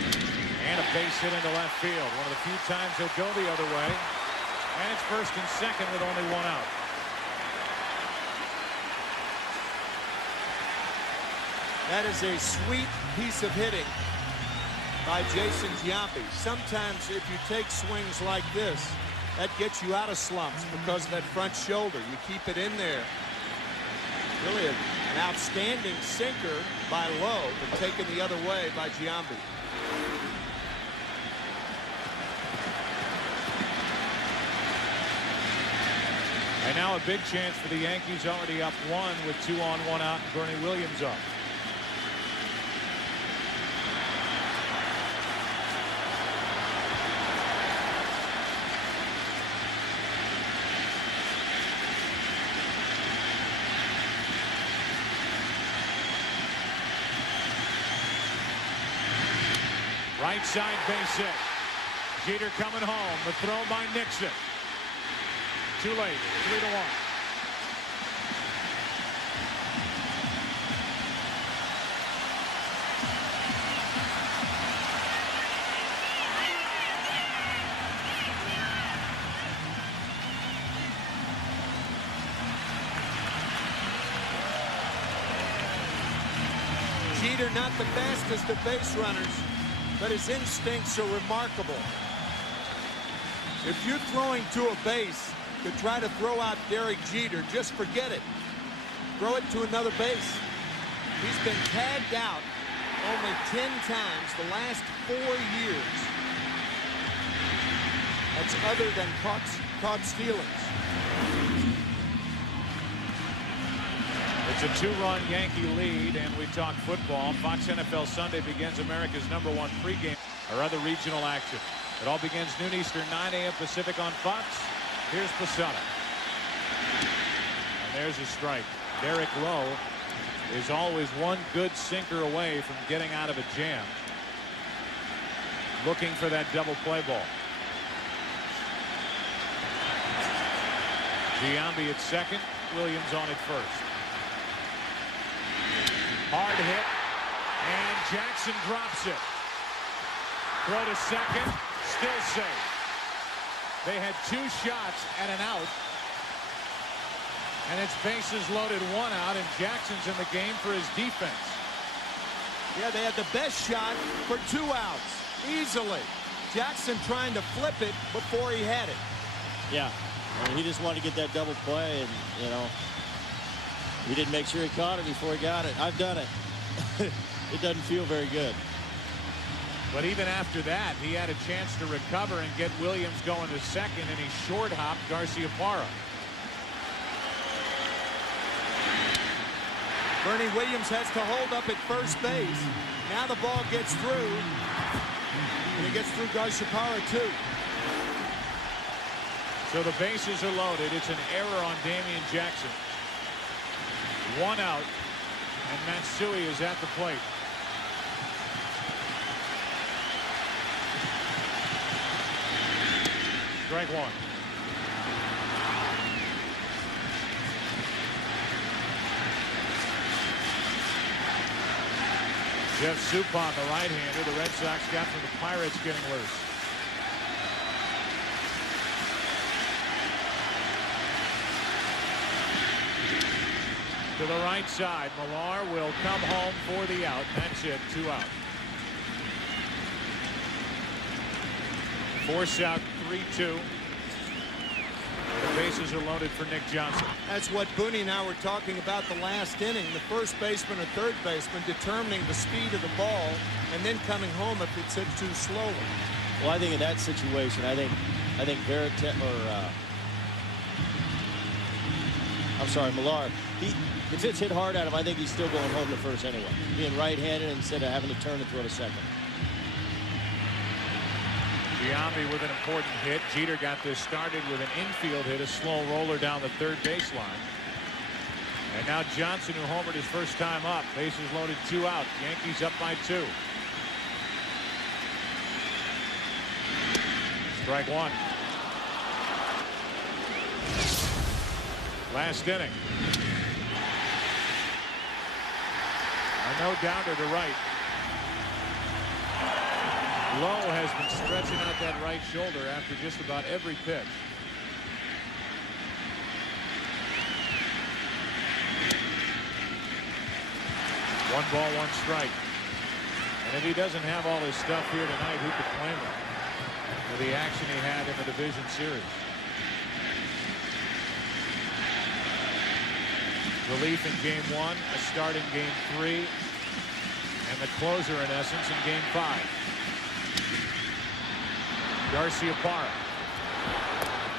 And a base hit into left field. One of the few times he'll go the other way. And it's first and second with only 1 out. That is a sweet piece of hitting by Jason Giambi. Sometimes if you take swings like this, that gets you out of slumps because of that front shoulder. You keep it in there. Really an outstanding sinker by Lowe, but taken the other way by Giambi. And now a big chance for the Yankees, already up 1 with 2 on, 1 out, and Bernie Williams up. Right side base hit. Jeter coming home. The throw by Nixon. Too late. 3-1. Jeter not the fastest of base runners, but his instincts are remarkable. If you're throwing to a base to try to throw out Derek Jeter, just forget it. Throw it to another base. He's been tagged out only 10 times the last 4 years. That's other than caught stealings. It's a 2-run Yankee lead, and we talk football. Fox NFL Sunday begins America's #1 pregame. Our other regional action. It all begins noon Eastern, 9 a.m. Pacific on Fox. Here's Posada. And there's a strike. Derek Lowe is always one good sinker away from getting out of a jam. Looking for that double play ball. Giambi at second. Williams on at first. Hard hit. And Jackson drops it. Throw to second. Still safe. They had 2 shots and an out. And it's bases loaded, 1 out, and Jackson's in the game for his defense. Yeah, they had the best shot for 2 outs. Easily. Jackson trying to flip it before he had it. Yeah. I mean, he just wanted to get that double play, and, you know, he didn't make sure he caught it before he got it. I've done it. It doesn't feel very good. But even after that, he had a chance to recover and get Williams going to second, and he short hopped Garciaparra. Bernie Williams has to hold up at first base. Now the ball gets through, and it gets through Garciaparra too. So the bases are loaded. It's an error on Damian Jackson. 1 out, and Matsui is at the plate. Strike 1. Jeff Suppan, the right-hander, the Red Sox got from the Pirates getting loose. To the right side, Millar will come home for the out. That's it, 2 out. Force out 3-2. The bases are loaded for Nick Johnson. That's what Booney and I were talking about the last inning. The first baseman or third baseman determining the speed of the ball and then coming home if it's hit too slowly. Well, I think in that situation, I think Veritek I'm sorry, Millar. If it's hit hard at him, I think he's still going home to first anyway. Being right-handed instead of having to turn and throw to second. Giambi with an important hit. Jeter got this started with an infield hit, a slow roller down the third baseline. And now Johnson, who homered his first time up. Bases loaded, 2 out. Yankees up by 2. Strike 1. Last inning. A no-doubter to right. Lowe has been stretching out that right shoulder after just about every pitch. One ball, 1 strike. And if he doesn't have all his stuff here tonight, who could claim it with the action he had in the division series? Relief in game 1, a start in game 3, and the closer in essence in game 5. Garciaparra.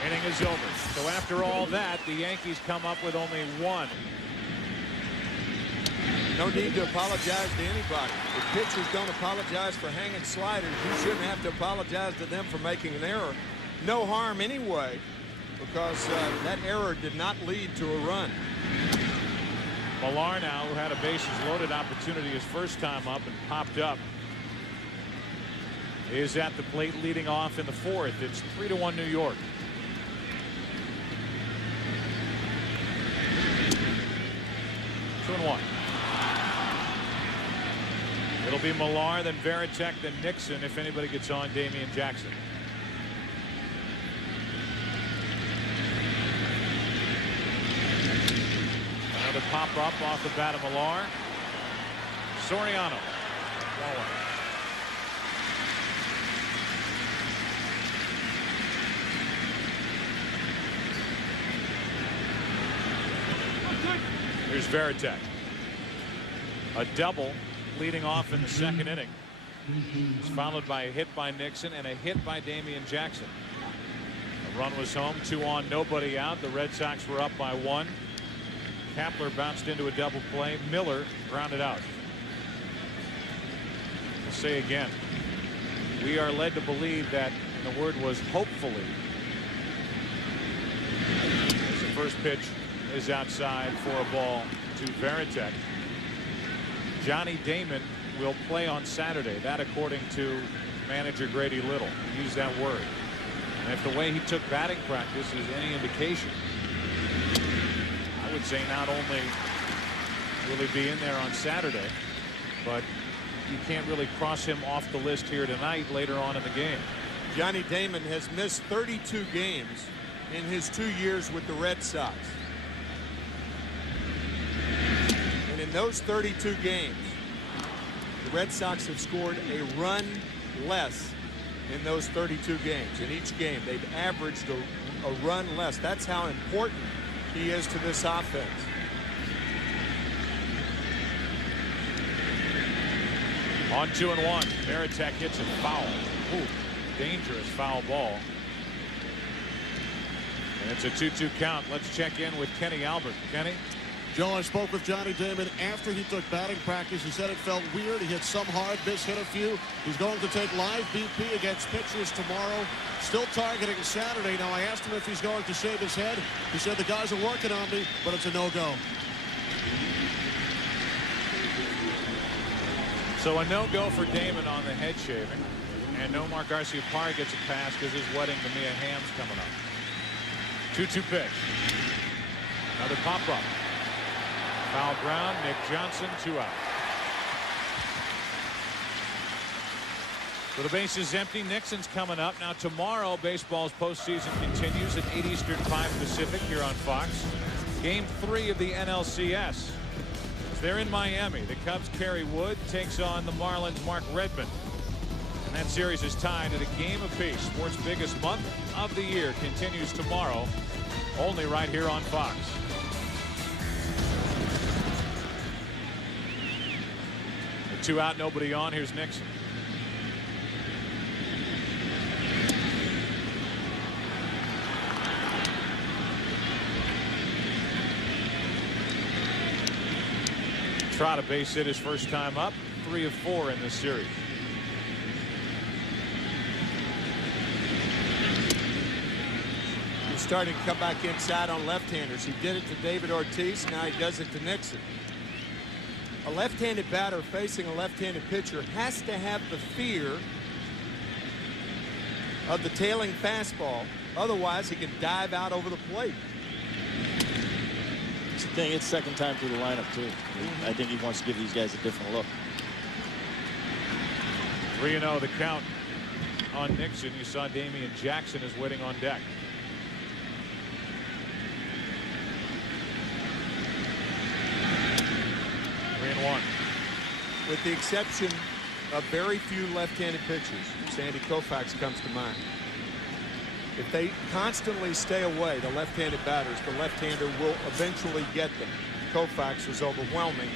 Inning is over. So after all that, the Yankees come up with only 1. No need to apologize to anybody. If pitchers don't apologize for hanging sliders, you shouldn't have to apologize to them for making an error. No harm anyway, because that error did not lead to a run. Millar now, who had a bases loaded opportunity his first time up and popped up, is at the plate leading off in the 4th. It's 3-1 New York. Two and 1. It'll be Millar, then Veritek, then Nixon if anybody gets on Damian Jackson. Another pop up off the bat of Millar. Soriano. Ball 1. Here's Veritek. A double leading off in the 2nd inning. It's followed by a hit by Nixon and a hit by Damian Jackson. The run was home, 2 on, nobody out. The Red Sox were up by 1. Kapler bounced into a double play. Miller grounded out. I'll say again, we are led to believe that, and the word was hopefully, as the first pitch is outside for a ball to Veritek. Johnny Damon will play on Saturday. That according to manager Grady Little. He used that word. And if the way he took batting practice is any indication, I would say not only will he be in there on Saturday, but you can't really cross him off the list here tonight later on in the game. Johnny Damon has missed 32 games in his 2 years with the Red Sox. And in those 32 games, the Red Sox have scored a run less in those 32 games. In each game, they've averaged a run less. That's how important he is to this offense. On 2 and 1, Veritek hits a foul. Ooh, dangerous foul ball. And it's a 2-2 count. Let's check in with Kenny Albert. Kenny? Joe, I spoke with Johnny Damon after he took batting practice. He said it felt weird. He hit some hard, miss hit a few. He's going to take live BP against pitchers tomorrow. Still targeting Saturday. Now, I asked him if he's going to shave his head. He said the guys are working on me, but it's a no-go. So a no-go for Damon on the head shaving. And Nomar Garciaparra gets a pass because his wedding to Mia Hamm's coming up. 2-2 pitch. Another pop-up. Foul ground. Nick Johnson, 2 out. With the bases empty, Nixon's coming up. Now tomorrow, baseball's postseason continues at 8 Eastern, 5 Pacific here on Fox. Game 3 of the NLCS. They're in Miami. The Cubs' Kerry Wood takes on the Marlins' Mark Redmond. And that series is tied at a game apiece. Sports' biggest month of the year continues tomorrow, only right here on Fox. The 2 out, nobody on. Here's Nixon. Trot a base hit his first time up. 3 of 4 in this series. He's starting to come back inside on left-handers. He did it to David Ortiz. Now he does it to Nixon. A left-handed batter facing a left-handed pitcher has to have the fear of the tailing fastball. Otherwise, he can dive out over the plate. It's the thing. It's second time through the lineup, too. I think he wants to give these guys a different look. 3-0 the count on Nixon. You saw Damian Jackson is waiting on deck. With the exception of very few left-handed pitchers, Sandy Koufax comes to mind. If they constantly stay away, the left-handed batters, the left-hander will eventually get them. Koufax was overwhelming.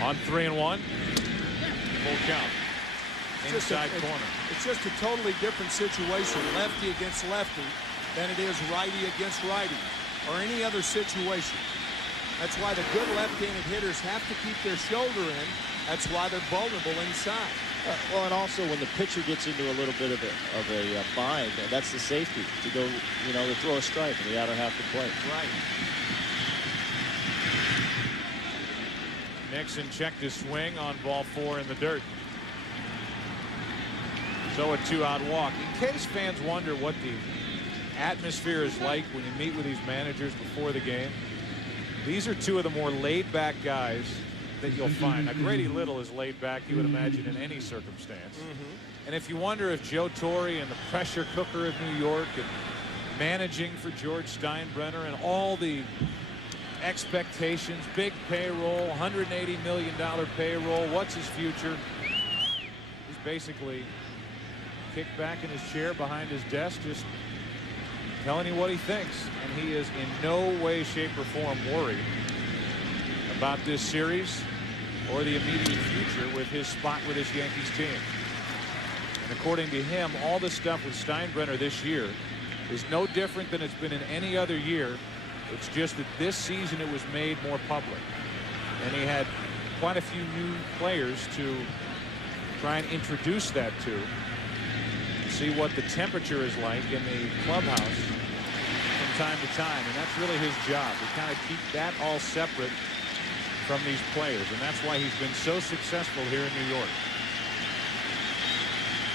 On 3-1. Full count. Inside corner. It's just a totally different situation, lefty against lefty, than it is righty against righty, or any other situation. That's why the good left-handed hitters have to keep their shoulder in. That's why they're vulnerable inside. Well, and also when the pitcher gets into a little bit of a bind, that's the safety to go, to throw a strike in the outer half of the plate. Right. Nixon checked his swing on ball 4 in the dirt. So a 2-out walk. In case fans wonder what the atmosphere is like when you meet with these managers before the game, these are 2 of the more laid-back guys that you'll find. Now, Grady Little is laid back, you would imagine, in any circumstance. And if you wonder if Joe Torre and the pressure cooker of New York and managing for George Steinbrenner and all the expectations, big payroll, $180 million payroll, what's his future? He's basically kicked back in his chair behind his desk, just telling you what he thinks. And he is in no way, shape, or form worried about this series or the immediate future with his spot with this Yankees team. And according to him, all the stuff with Steinbrenner this year is no different than it's been in any other year. It's just that this season it was made more public. And he had quite a few new players to try and introduce that to. See what the temperature is like in the clubhouse from time to time. And that's really his job, to kind of keep that all separate from these players. And that's why he's been so successful here in New York.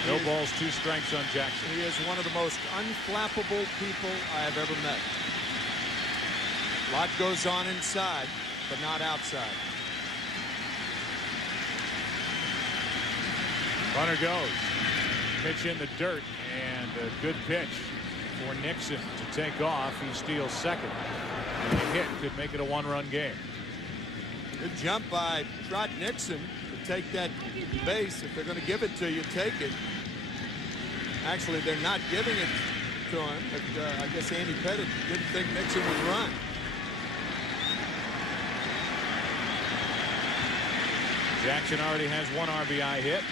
No balls, 2 strikes on Jackson. He is one of the most unflappable people I have ever met. A lot goes on inside, but not outside. Runner goes. Pitch in the dirt, and a good pitch for Nixon to take off. He steals second. And a hit could make it a 1-run game. Good jump by Trot Nixon to take that base. If they're going to give it to you, take it. Actually, they're not giving it to him, but I guess Andy Pettit didn't think Nixon would run. Jackson already has 1 RBI hit.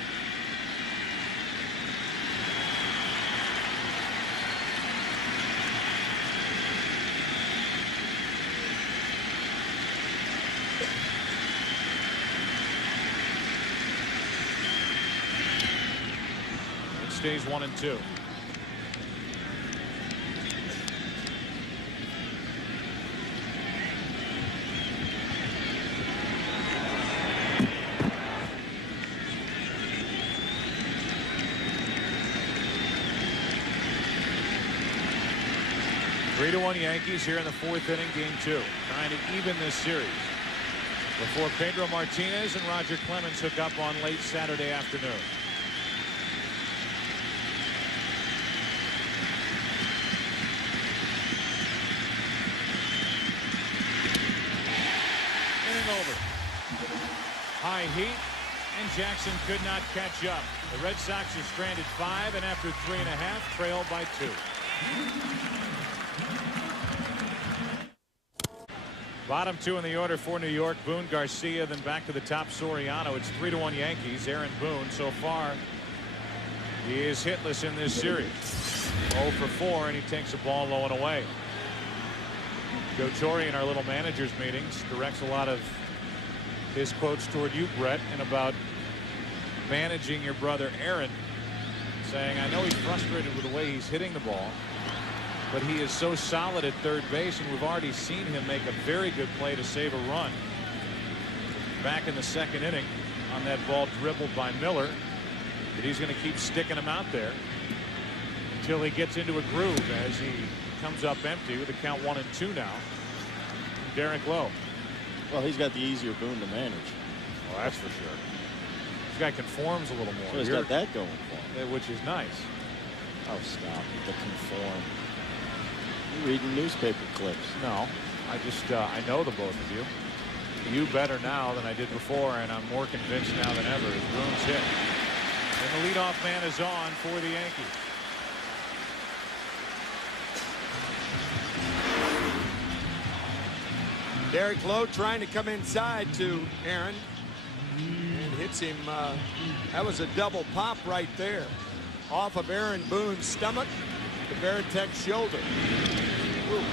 Stays 1-2. Three to 1 Yankees here in the 4th inning, game 2, trying to even this series. before Pedro Martinez and Roger Clemens hook up on late Saturday afternoon. Inning over. High heat, and Jackson could not catch up. The Red Sox are stranded 5, and after 3.5, trail by 2. Bottom 2 in the order for New York. Boone, Garcia, then back to the top, Soriano. It's 3-1 Yankees. Aaron Boone, so far, he is hitless in this series. 0 for 4, and he takes a ball low and away. Joe Torre in our little managers meetings directs a lot of his quotes toward you, Brett, and about managing your brother Aaron, saying, I know he's frustrated with the way he's hitting the ball, but he is so solid at third base, and we've already seen him make a very good play to save a run back in the second inning on that ball dribbled by Miller, that he's going to keep sticking him out there until he gets into a groove as he comes up empty with a count 1-2 now. Derek Lowe. Well, he's got the easier Boone to manage. Well, that's for sure. This guy conforms a little more. So he's got that going for him. Which is nice. Oh, stop with the conform. You reading newspaper clips? No, I just I know the both of you. You better now than I did before, and I'm more convinced now than ever. Boone's hit, and the leadoff man is on for the Yankees. Derek Lowe trying to come inside to Aaron and hits him. That was a double pop right there off of Aaron Boone's stomach to Varitek's shoulder. Ooh.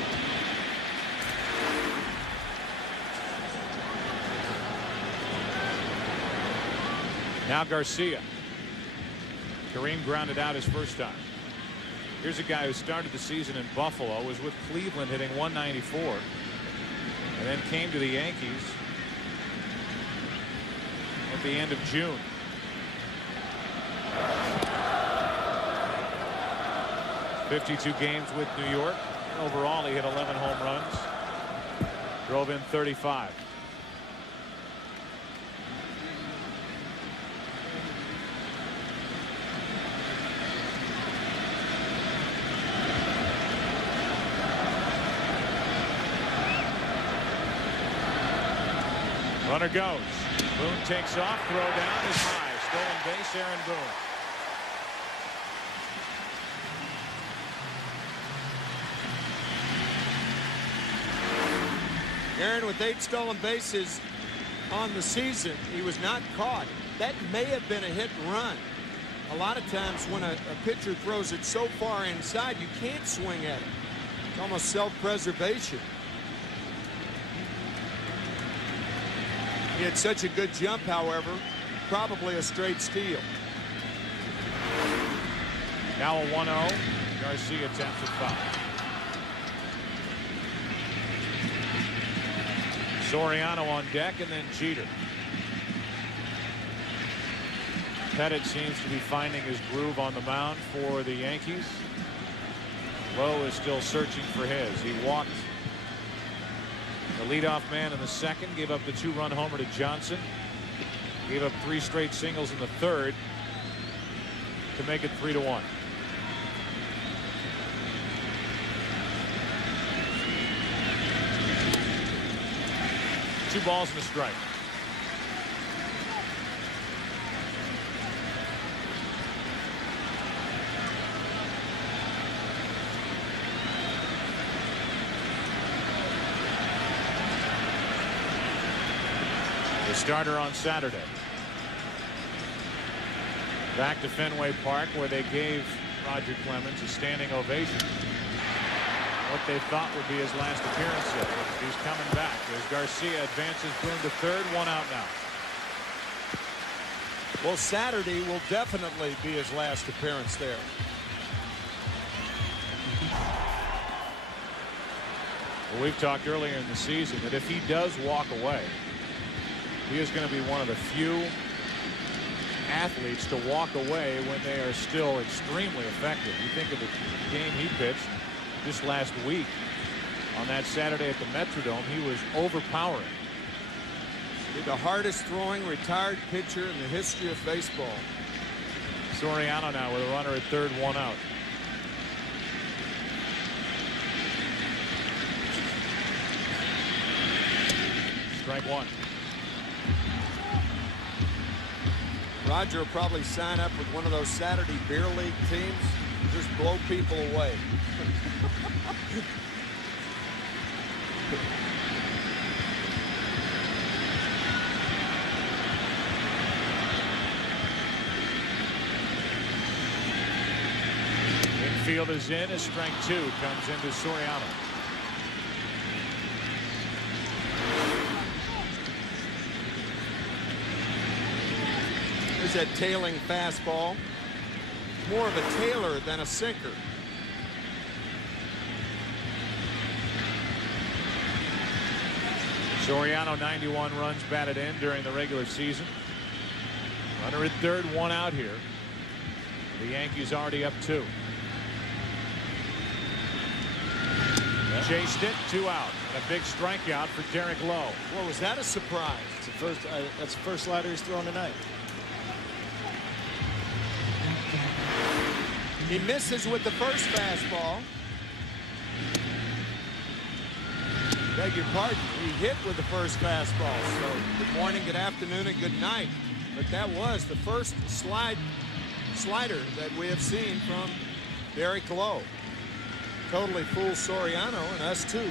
Now Garcia. Kareem grounded out his first time. Here's a guy who started the season in Buffalo, was with Cleveland hitting 194, and then came to the Yankees at the end of June. "52 games with New York. Overall, he hit 11 home runs, drove in 35. Runner goes. Boone takes off. Throw down is high. Stolen base, Aaron Boone. Aaron with 8 stolen bases on the season. He was not caught. That may have been a hit and run. A lot of times when a pitcher throws it so far inside, you can't swing at it. It's almost self-preservation. He had such a good jump, however, probably a straight steal. Now a 1-0. Garcia taps at 5. Soriano on deck, and then Jeter. Pettit seems to be finding his groove on the mound for the Yankees. Lowe is still searching for his. He walked the leadoff man in the second, gave up the 2-run homer to Johnson, gave up 3 straight singles in the third to make it 3-1. Two balls and a strike. The starter on Saturday. Back to Fenway Park, where they gave Roger Clemens a standing ovation. What they thought would be his last appearance there. He's coming back as Garcia advances Boone to third. 1 out now. Well, Saturday will definitely be his last appearance there. Well, we've talked earlier in the season that if he does walk away, he is going to be one of the few athletes to walk away when they are still extremely effective. You think of the game he pitched just last week on that Saturday at the Metrodome. He was overpowering. The hardest throwing retired pitcher in the history of baseball. Soriano now with a runner at third, 1 out. Strike 1. Roger will probably sign up with one of those Saturday beer league teams. Just blow people away. Infield is in as strike 2 comes into Soriano. There's that tailing fastball. More of a tailer than a sinker. Soriano 91 runs batted in during the regular season. Runner at third, 1 out here. The Yankees already up 2. Chased it, 2 out. And a big strikeout for Derek Lowe. Well, was that a surprise? That's the first slider he's thrown tonight. He misses with the first fastball. Beg your pardon. He hit with the first fastball. So good morning, good afternoon, and good night. But that was the first slider that we have seen from Derek Lowe. Totally fooled Soriano and us too.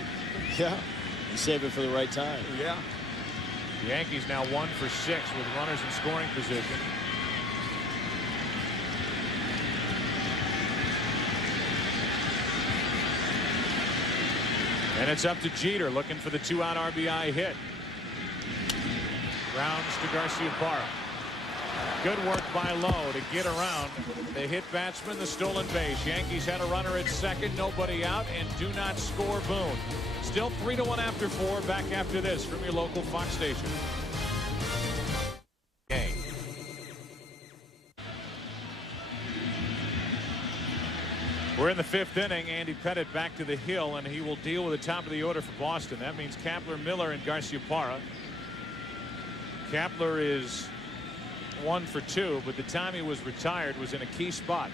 Yeah. You save it for the right time. Yeah. The Yankees now 1 for 6 with runners in scoring position. And it's up to Jeter looking for the 2-out RBI hit. Grounds to Garciaparra. Good work by Lowe to get around the hit batsman, the stolen base. Yankees had a runner at second, nobody out, and do not score Boone. Still 3-1 after 4. Back after this from your local Fox station. Game. We're in the 5th inning. Andy Pettitte back to the hill, and he will deal with the top of the order for Boston. That means Kapler, Miller, and Garciaparra. Kapler is 1 for 2, but the time he was retired was in a key spot.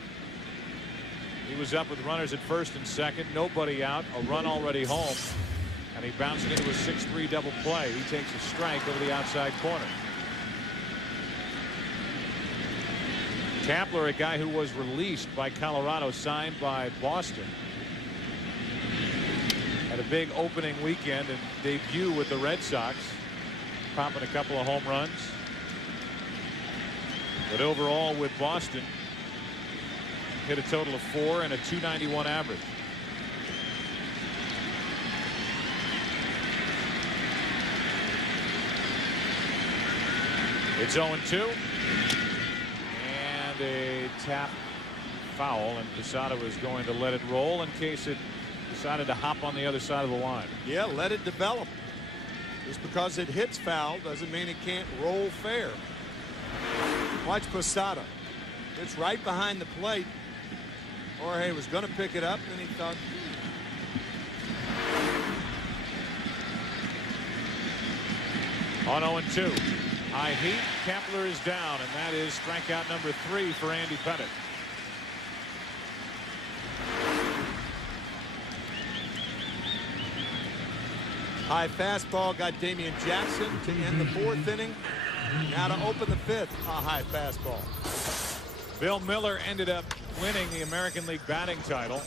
He was up with runners at first and second, nobody out, a run already home, and he bounced into a 6-3 double play. He takes a strike over the outside corner. Kapler, a guy who was released by Colorado, signed by Boston. Had a big opening weekend and debut with the Red Sox, popping a couple of home runs. But overall with Boston, hit a total of 4 and a .291 average. It's 0-2. And a tap foul, and Posada was going to let it roll in case it decided to hop on the other side of the line. Yeah, let it develop. Just because it hits foul doesn't mean it can't roll fair. Watch Posada. It's right behind the plate. Jorge was going to pick it up, and he thought. On 0-2. High heat. Kapler is down, and that is strikeout number 3 for Andy Pettitte. High fastball got Damian Jackson to end the 4th inning. Now to open the 5th, a high fastball. Bill Miller ended up winning the American League batting title.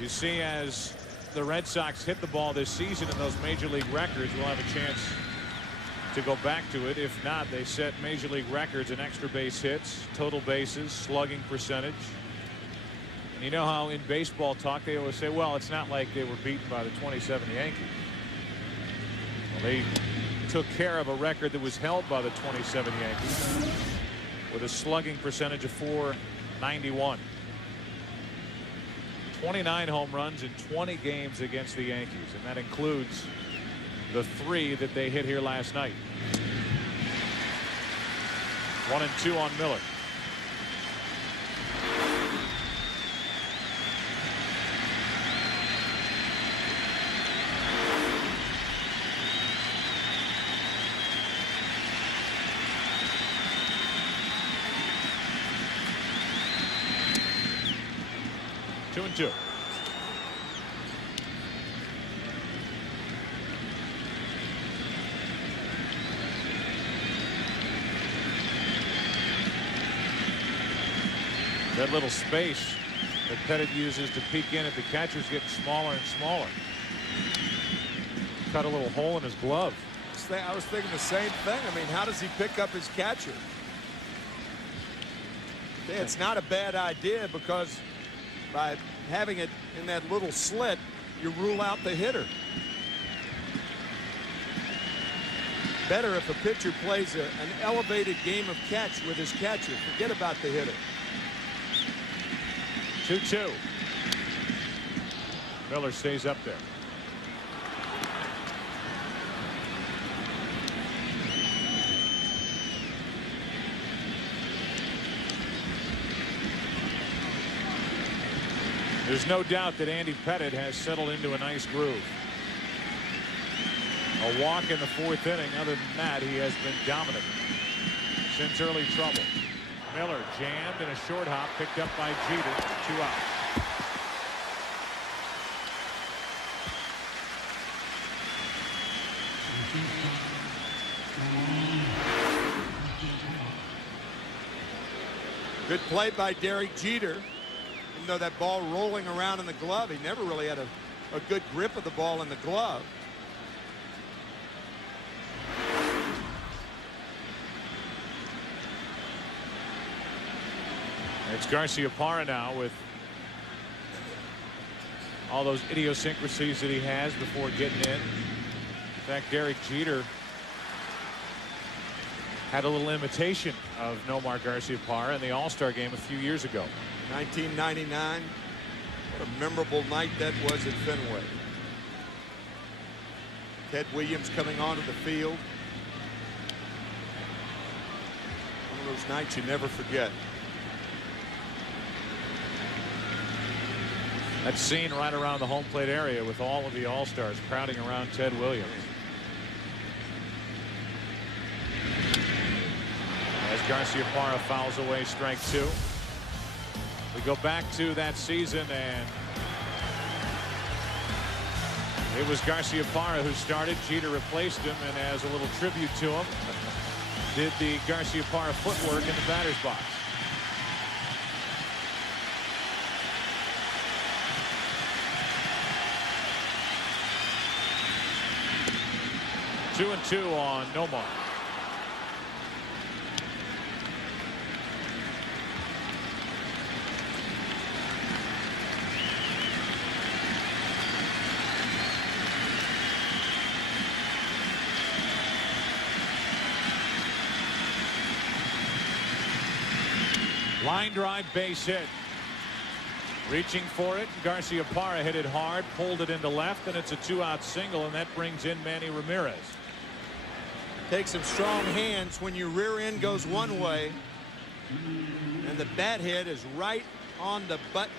You see, as the Red Sox hit the ball this season in those major league records, we'll have a chance to go back to it. If not, they set major league records in extra base hits, total bases, slugging percentage. And you know how in baseball talk they always say, well, it's not like they were beaten by the 27 Yankees. Well, they took care of a record that was held by the 27 Yankees with a slugging percentage of .491. 29 home runs in 20 games against the Yankees, and that includes the 3 that they hit here last night. 1-2 on Miller. 2-2. That little space that Pettit uses to peek in at the catcher's getting smaller and smaller. Cut a little hole in his glove. I was thinking the same thing. I mean, how does he pick up his catcher? It's not a bad idea, because by having it in that little slit, you rule out the hitter. Better if a pitcher plays an elevated game of catch with his catcher. Forget about the hitter. 2-2. Miller stays up there. There's no doubt that Andy Pettit has settled into a nice groove. A walk in the 4th inning. Other than that, he has been dominant since early trouble. Miller jammed in a short hop, picked up by Jeter. 2 out. Good play by Derek Jeter. Even though that ball rolling around in the glove, he never really had a good grip of the ball in the glove. It's Garciaparra now with all those idiosyncrasies that he has before getting in. In fact, Derek Jeter had a little imitation of Nomar Garciaparra in the All-Star game a few years ago. 1999. What a memorable night that was at Fenway. Ted Williams coming onto the field. One of those nights you never forget. That scene right around the home plate area with all of the All-Stars crowding around Ted Williams. As Garciaparra fouls away strike 2. We go back to that season, and it was Garciaparra who started. Jeter replaced him, and as a little tribute to him, did the Garciaparra footwork in the batter's box. Two and 2 on Nomar. Line drive, base hit. Reaching for it, Garciaparra hit it hard, pulled it into left, and it's a 2-out single, and that brings in Manny Ramirez. Takes some strong hands when your rear end goes one way and the bat head is right on the button.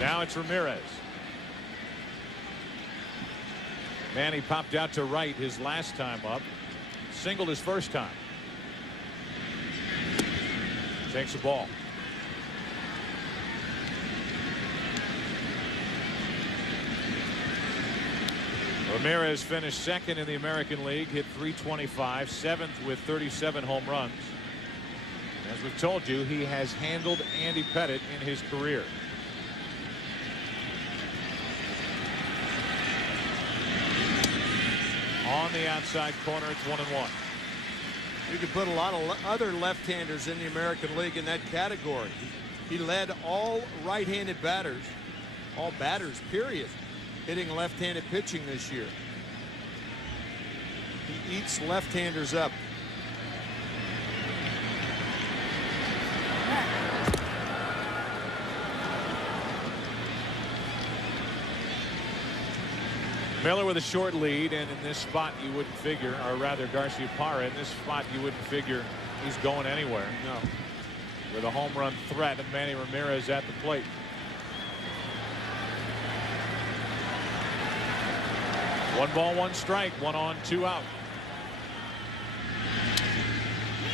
Now it's Ramirez. Manny popped out to right his last time up. Singled his first time. Takes the ball. Ramirez finished second in the American League, hit .325, seventh with 37 home runs. As we've told you, he has handled Andy Pettit in his career. On the outside corner, it's 1-1. You could put a lot of other left-handers in the American League in that category. He led all right-handed batters, all batters, period, hitting left-handed pitching this year. He eats left-handers up. Miller with a short lead, and in this spot you wouldn't figure, or rather Garciaparra, in this spot you wouldn't figure he's going anywhere. No. With a home run threat and Manny Ramirez at the plate. 1 ball, 1 strike, 1 on, 2 out.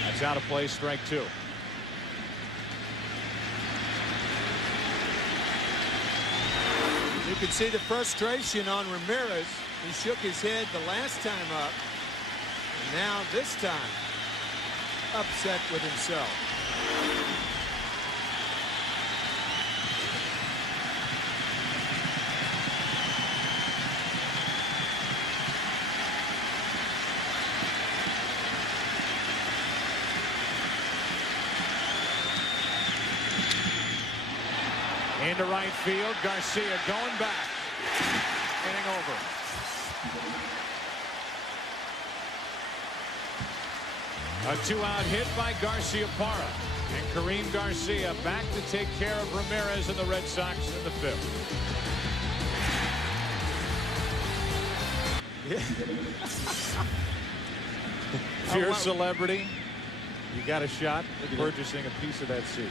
That's out of play, strike 2. You can see the frustration on Ramirez. He shook his head the last time up. And now this time, upset with himself. Into right field, Garcia going back, inning over. A 2-out hit by Garcia Parra, and Kareem Garcia back to take care of Ramirez and the Red Sox in the 5th. If you're a celebrity, you got a shot at purchasing a piece of that seat.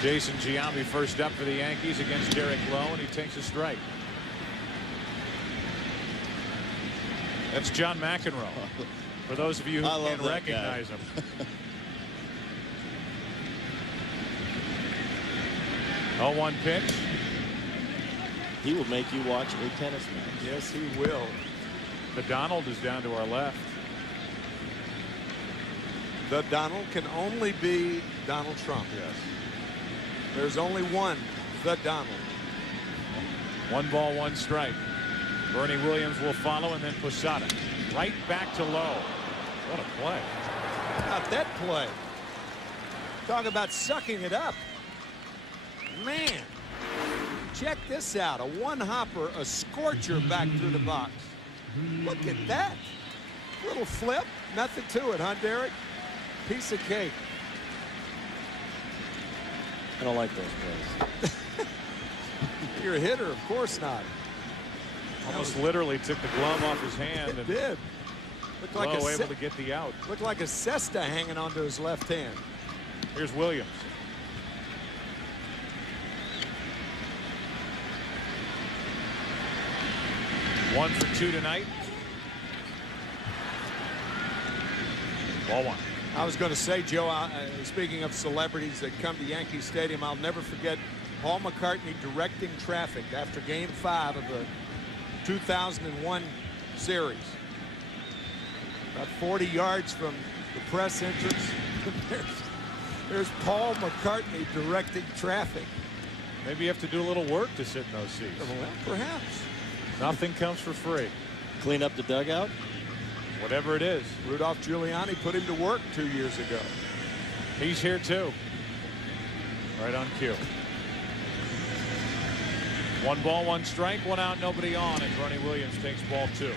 Jason Giambi first up for the Yankees against Derek Lowe, and he takes a strike. That's John McEnroe, for those of you who can't recognize him. Oh, 1 pitch. He will make you watch a tennis match. Yes, he will. The Donald is down to our left. The Donald can only be Donald Trump. Yes. There's only one, the Donald. 1 ball, 1 strike. Bernie Williams will follow, and then Posada. Right back to Lowe. What a play. Not that play. Talk about sucking it up. Man, check this out. A one-hopper, a scorcher back through the box. Look at that. Little flip. Nothing to it, huh, Derek? Piece of cake. I don't like those plays. You're a hitter, of course not. Almost literally took the glove off his hand. It and did. Looked like Lowe able to get the out. Looked like a cesta hanging onto his left hand. Here's Williams. One for 2 tonight. Ball 1. I was going to say, Joe, speaking of celebrities that come to Yankee Stadium, I'll never forget Paul McCartney directing traffic after Game 5 of the 2001 series. About 40 yards from the press entrance. There's Paul McCartney directing traffic. Maybe you have to do a little work to sit in those seats. Well, perhaps. Nothing comes for free. Clean up the dugout. Whatever it is. Rudolph Giuliani put him to work 2 years ago. He's here too. Right on cue. 1 ball, 1 strike, 1 out, nobody on, and Bernie Williams takes ball 2.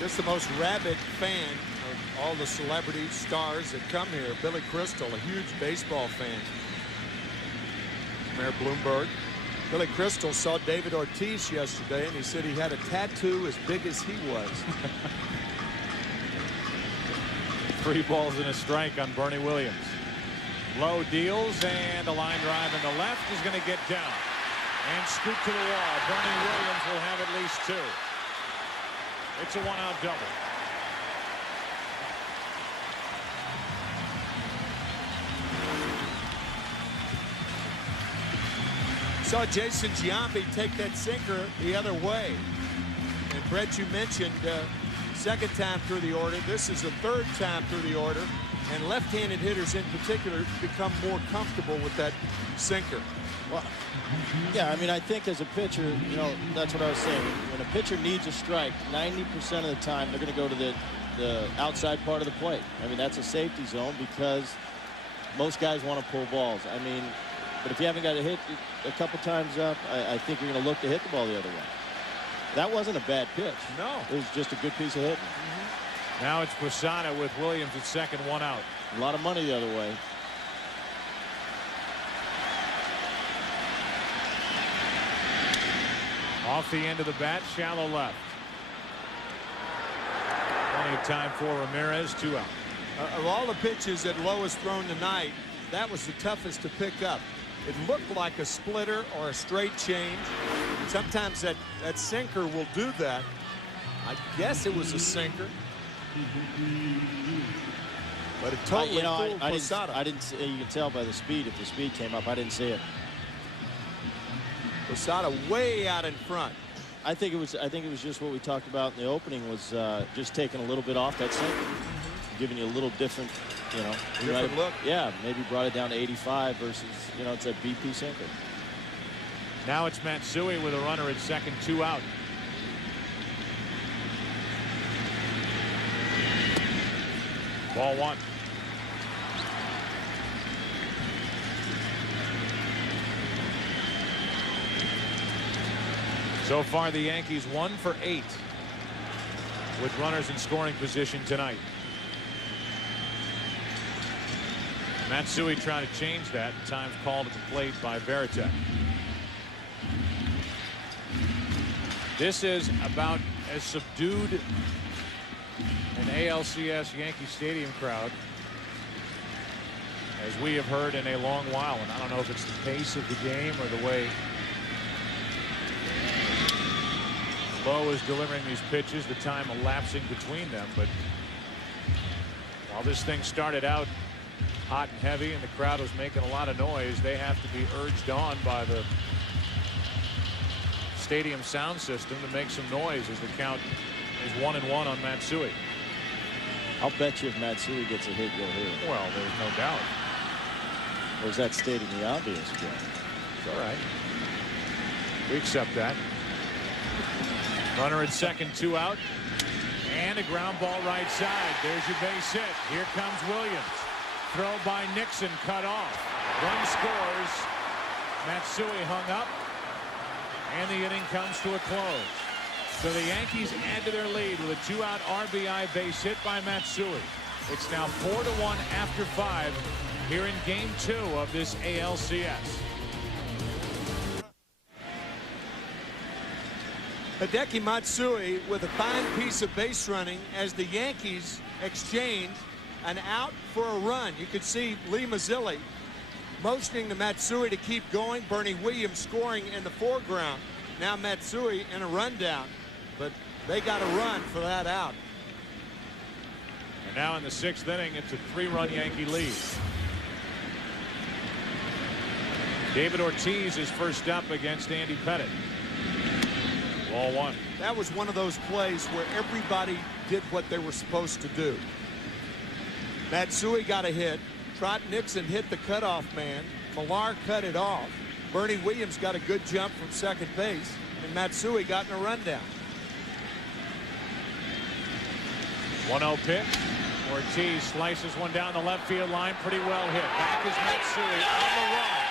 Just the most rabid fan of all the celebrities, stars that come here. Billy Crystal, a huge baseball fan. Mayor Bloomberg. Billy Crystal saw David Ortiz yesterday, and he said he had a tattoo as big as he was. 3 balls and a strike on Bernie Williams. Low deals, and a line drive in the left is going to get down and scoot to the wall. Bernie Williams will have at least 2. It's a 1-out double. Saw Jason Giambi take that sinker the other way. And Brett, you mentioned second time through the order. This is the 3rd time through the order. And left-handed hitters in particular become more comfortable with that sinker. Well, yeah, I mean, I think as a pitcher, you know, that's what I was saying. When a pitcher needs a strike, 90% of the time they're going to go to the outside part of the plate. I mean, that's a safety zone because most guys want to pull balls. I mean, but if you haven't got a hit a couple times up, I think you're going to look to hit the ball the other way. That wasn't a bad pitch. No. It was just a good piece of hitting. Now it's Posada with Williams at second, one out. A lot of money the other way. Off the end of the bat, shallow left. Plenty of time for Ramirez, 2 out. Of all the pitches that Lowe has thrown tonight, that was the toughest to pick up. It looked like a splitter or a straight change. Sometimes that sinker will do that. I guess it was a sinker. But it totally fooled Posada. I didn't see, you can tell by the speed. If the speed came up, I didn't see it. Posada way out in front. I think it was just what we talked about in the opening, was just taking a little bit off that sinker, giving you a little different, different look. Yeah, maybe brought it down to 85 versus, it's a BP sinker. Now it's Matsui with a runner at second, 2 out. Ball 1. So far, the Yankees 1 for 8 with runners in scoring position tonight. Matsui trying to change that. Time's called at the plate by Veritek. This is about as subdued an ALCS Yankee Stadium crowd as we have heard in a long while. And I don't know if it's the pace of the game or the way Lowe is delivering these pitches, the time elapsing between them. But while this thing started out hot and heavy and the crowd was making a lot of noise, they have to be urged on by the stadium sound system to make some noise as the count is 1-1 on Matsui. I'll bet you if Matsui gets a hit, you'll hear it. Well, there's no doubt. Or is that stating the obvious, Joe? It's all right. We accept that. Runner at second, 2 out. And a ground ball right side. There's your base hit. Here comes Williams. Throw by Nixon, cut off. Run scores. Matsui hung up. And the inning comes to a close. So the Yankees add to their lead with a 2-out RBI base hit by Matsui. It's now 4-1 after 5 here in Game 2 of this ALCS. Hideki Matsui with a fine piece of base running as the Yankees exchange an out for a run. You could see Lee Mazzilli motioning to Matsui to keep going. Bernie Williams scoring in the foreground. Now Matsui in a rundown, but they got a run for that out. And now in the 6th inning, it's a 3-run Yankee lead. David Ortiz is first up against Andy Pettitte. Ball 1. That was one of those plays where everybody did what they were supposed to do. Matsui got a hit. Trot Nixon hit the cutoff man. Millar cut it off. Bernie Williams got a good jump from second base, and Matsui got in a rundown. 1-0 pitch. Ortiz slices one down the left field line. Pretty well hit. Back is Matsui on the run.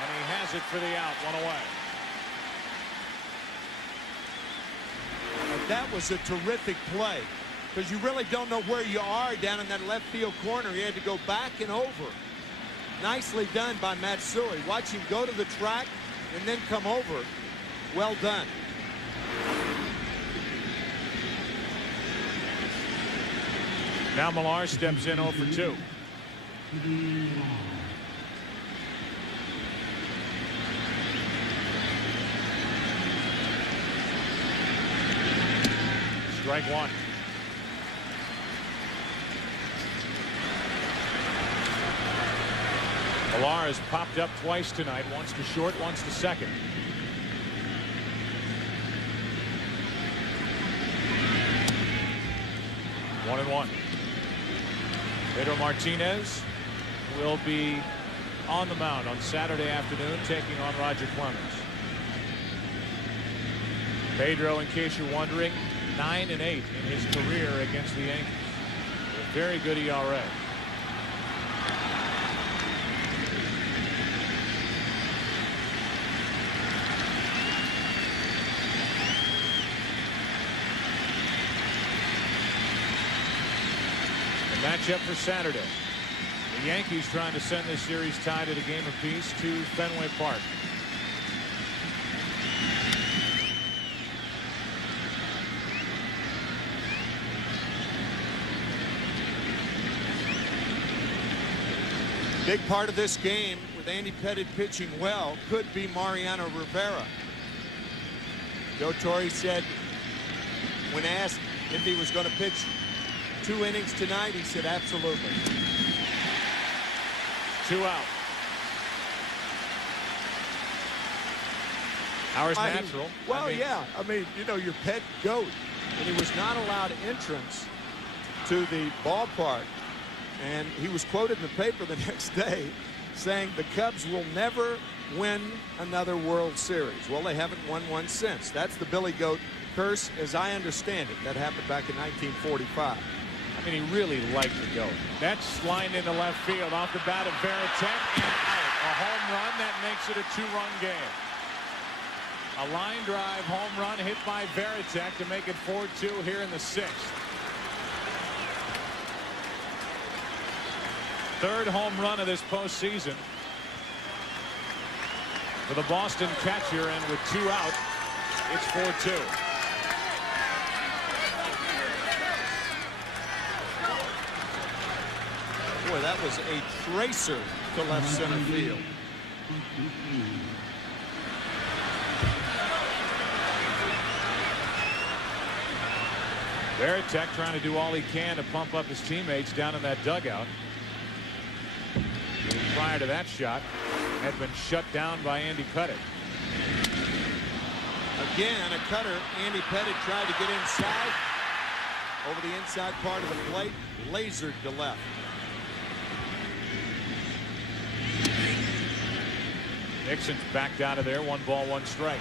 And he has it for the out, 1 away. And that was a terrific play, because you really don't know where you are down in that left field corner. He had to go back and over. Nicely done by Matsui. Watch him go to the track and then come over. Well done. Now Millar steps in 0 for 2. Strike 1. Millar has popped up twice tonight, once to short, once to second. One and 1. Pedro Martinez will be on the mound on Saturday afternoon, taking on Roger Clemens. Pedro, in case you're wondering, 9-8 in his career against the Yankees. A very good ERA. Matchup for Saturday. The Yankees trying to send this series tied at a game apiece to Fenway Park. Big part of this game with Andy Pettitte pitching well could be Mariano Rivera. Joe Torre said when asked if he was going to pitch 2 innings tonight, he said absolutely. 2 out. Ours natural. Well, yeah. I mean, you know, your pet goat. And he was not allowed entrance to the ballpark. And he was quoted in the paper the next day saying the Cubs will never win another World Series. Well, they haven't won one since. That's the Billy Goat curse, as I understand it. That happened back in 1945. I mean, he really liked to go. That's lined into left field off the bat of Veritek and out. A home run that makes it a 2-run game. A line drive home run hit by Veritek to make it 4-2 here in the 6th. 3rd home run of this postseason for the Boston catcher, and with 2 out, it's 4-2. Boy, that was a tracer to left center field. Veritek trying to do all he can to pump up his teammates down in that dugout. Prior to that shot had been shut down by Andy Pettitte. Again, a cutter. Andy Pettitte tried to get inside. Over the inside part of the plate, lasered to left. Nixon's backed out of there. 1 ball, 1 strike.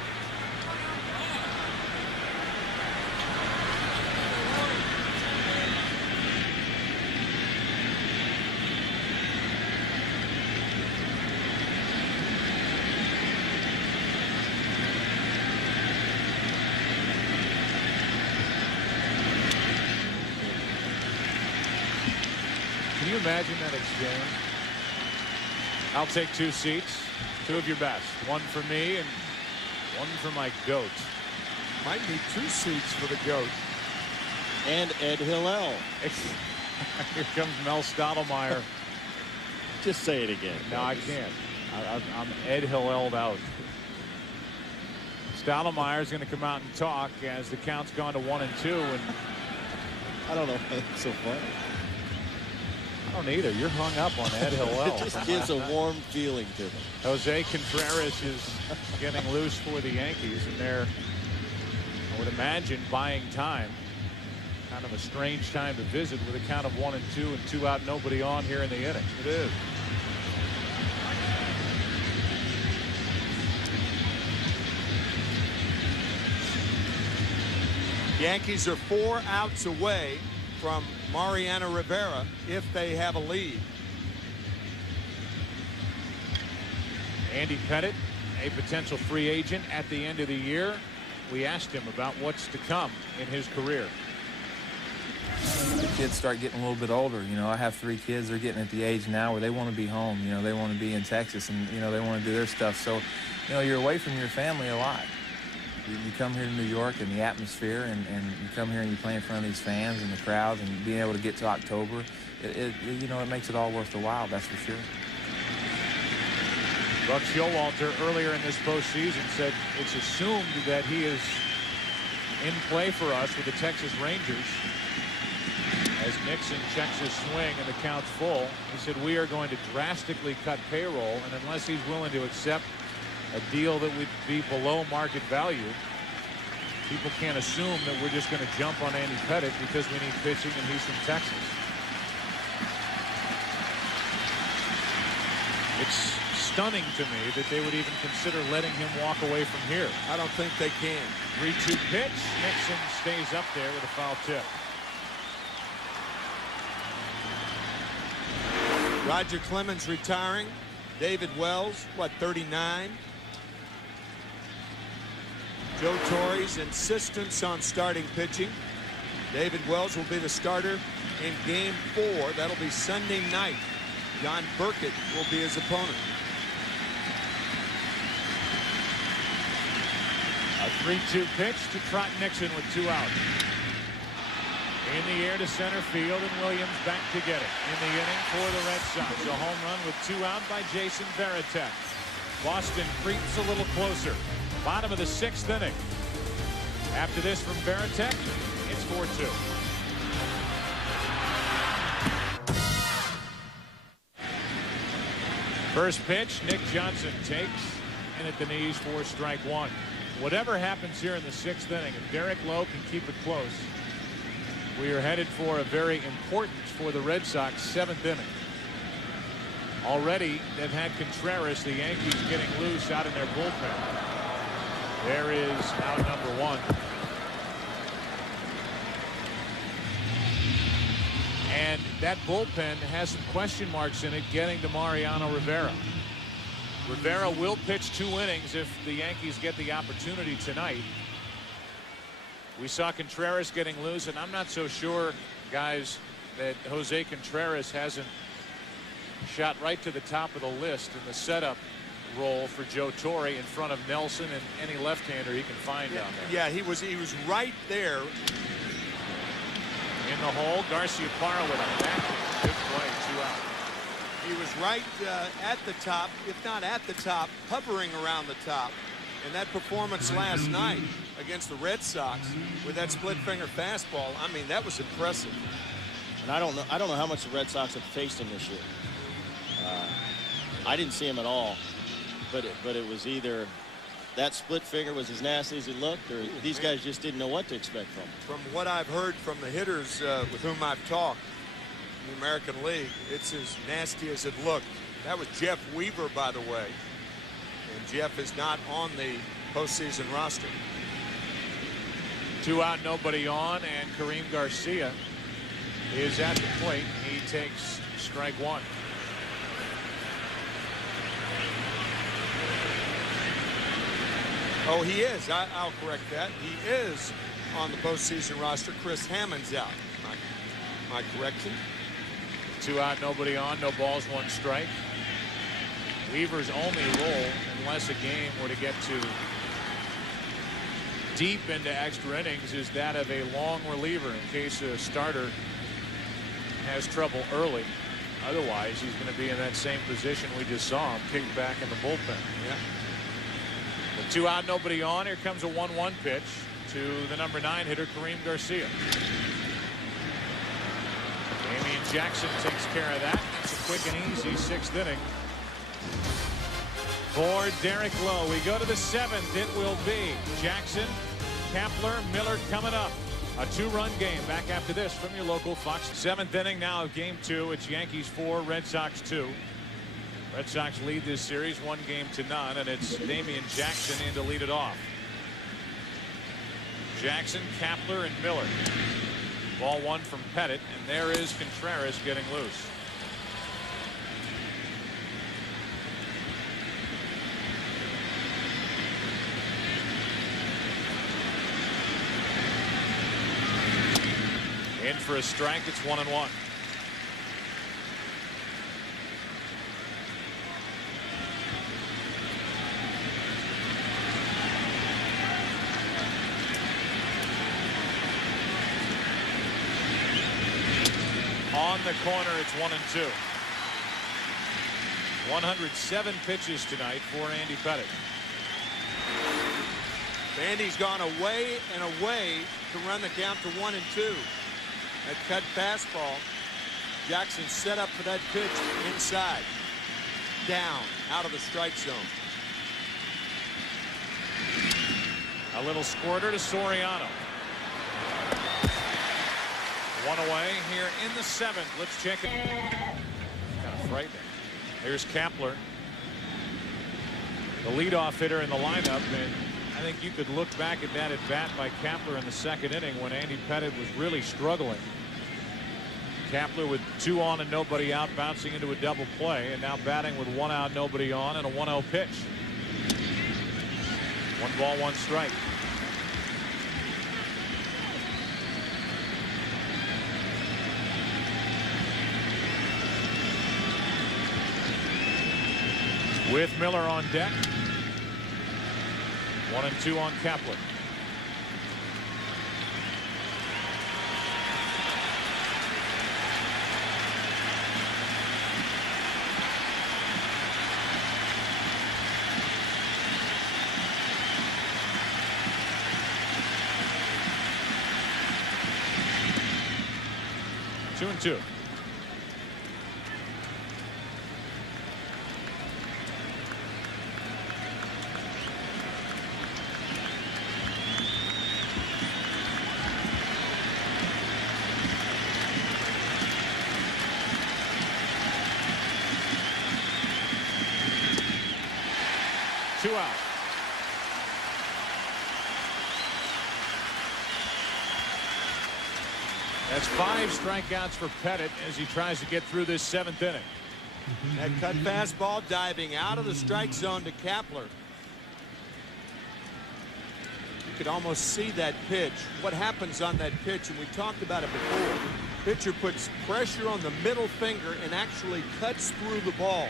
Can you imagine that exchange? I'll take 2 seats, 2 of your best. 1 for me and 1 for my goat. Might need 2 seats for the goat. And Ed Hillel. Here comes Mel Stottlemyre. Just say it again. No, I can't. I'm Ed Hillel'd out. Stottlemyre's going to come out and talk as the count's gone to 1 and 2. And I don't know why it's so funny. I don't either. You're hung up on Ed Hillel. It just gives a warm feeling to them. Jose Contreras is getting loose for the Yankees, and they're, I would imagine, buying time. Kind of a strange time to visit with a count of 1 and 2 and 2 out, nobody on here in the inning. It is. Yankees are 4 outs away from Mariano Rivera if they have a lead. Andy Pettitte, a potential free agent at the end of the year. We asked him about what's to come in his career. The kids start getting a little bit older. You know, I have 3 kids. They're getting at the age now where they want to be home. You know, they want to be in Texas, and, you know, they want to do their stuff. So, you know, you're away from your family a lot. You come here to New York and the atmosphere, and you come here and you play in front of these fans and the crowds, and being able to get to October, you know, it makes it all worth the while, that's for sure. Buck Showalter earlier in this postseason said it's assumed that he is in play for us with the Texas Rangers. As Nixon checks his swing and the count's full, he said we are going to drastically cut payroll, and unless he's willing to accept a deal that would be below market value, people can't assume that we're just going to jump on Andy Pettitte because we need pitching and he's from Texas. It's stunning to me that they would even consider letting him walk away from here. I don't think they can. 3-2 pitch. Nixon stays up there with a foul tip. Roger Clemens retiring. David Wells, what, 39? Joe Torre's insistence on starting pitching. David Wells will be the starter in Game 4. That'll be Sunday night. John Burkett will be his opponent. A 3-2 pitch to Trot Nixon with 2 out. In the air to center field, and Williams back to get it. In the inning for the Red Sox, a home run with 2 out by Jason Varitek. Boston creeps a little closer. Bottom of the 6th inning. After this from Varitek, it's 4-2. First pitch, Nick Johnson takes in at the knees for strike 1. Whatever happens here in the 6th inning, if Derek Lowe can keep it close, we are headed for a very important for the Red Sox 7th inning. Already they've had Contreras, the Yankees, getting loose out in their bullpen. There is out number 1. And that bullpen has some question marks in it getting to Mariano Rivera. Rivera will pitch 2 innings if the Yankees get the opportunity tonight. We saw Contreras getting loose, and I'm not so sure, guys, that Jose Contreras hasn't shot right to the top of the list in the setup role for Joe Torre in front of Nelson and any left-hander he can find down there. Yeah, he was right there. In the hole, Garciaparra with a back. Good play, 2 out. He was right at the top, if not at the top, hovering around the top. And that performance last night against the Red Sox with that split finger fastball, I mean, that was impressive. And I don't know how much the Red Sox have faced him this year. I didn't see him at all, but it was either that split finger was as nasty as it looked, or these guys just didn't know what to expect from him. From what I've heard from the hitters with whom I've talked in the American League, it's as nasty as it looked. That was Jeff Weaver, by the way. And Jeff is not on the postseason roster. 2 out, nobody on, and Kareem Garcia is at the plate. He takes strike 1. Oh, he is. I'll correct that. He is on the postseason roster. Chris Hammond's out. My correction. 2 out, nobody on, no balls, 1 strike. Weaver's only role, unless a game were to get to deep into extra innings, is that of a long reliever in case a starter has trouble early. Otherwise, he's going to be in that same position we just saw him, kicked back in the bullpen. Yeah. 2 out, nobody on. Here comes a 1-1 pitch to the number 9 hitter, Kareem Garcia. Damian Jackson takes care of that. It's a quick and easy 6th inning for Derek Lowe. We go to the 7th. It will be Jackson, Kapler, Miller coming up. A 2-run game back after this from your local Fox. 7th inning now of Game 2. It's Yankees 4, Red Sox 2. Red Sox lead this series 1-0, and it's Damian Jackson in to lead it off. Jackson, Kapler, and Miller. Ball 1 from Pettit, and there is Contreras getting loose. In for a strike. It's 1-1. On the corner, it's 1-2. 107 pitches tonight for Andy Pettit. Andy's gone away and away to run the count to 1-2. That cut fastball. Jackson set up for that pitch inside. Down, out of the strike zone. A little squirter to Soriano. 1 away here in the 7th. Let's check it. Kind of frightening. Here's Kapler, the leadoff hitter in the lineup, and I think you could look back at that at bat by Kapler in the 2nd inning when Andy Pettit was really struggling. Kapler with 2 on and nobody out, bouncing into a double play, and now batting with 1 out, nobody on, and a 1-0 pitch. 1 ball, 1 strike. With Miller on deck. 1-2 on Kapler. Two and two. Two out. That's 5 strikeouts for Pettit as he tries to get through this 7th inning. That cut fastball diving out of the strike zone to Kapler. You could almost see that pitch. What happens on that pitch, and we talked about it before. Pitcher puts pressure on the middle finger and actually cuts through the ball.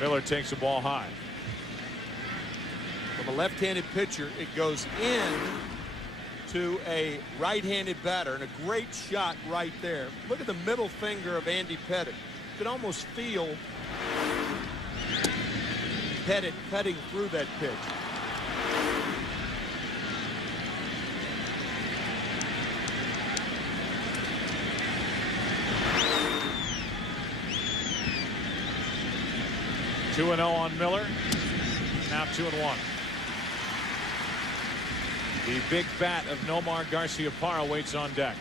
Miller takes the ball high. From a left-handed pitcher, it goes in to a right-handed batter, and a great shot right there. Look at the middle finger of Andy Pettit. You can almost feel Pettit cutting through that pitch. Two and 0 on Miller. Now 2-1. The big bat of Nomar Garciaparra waits on deck.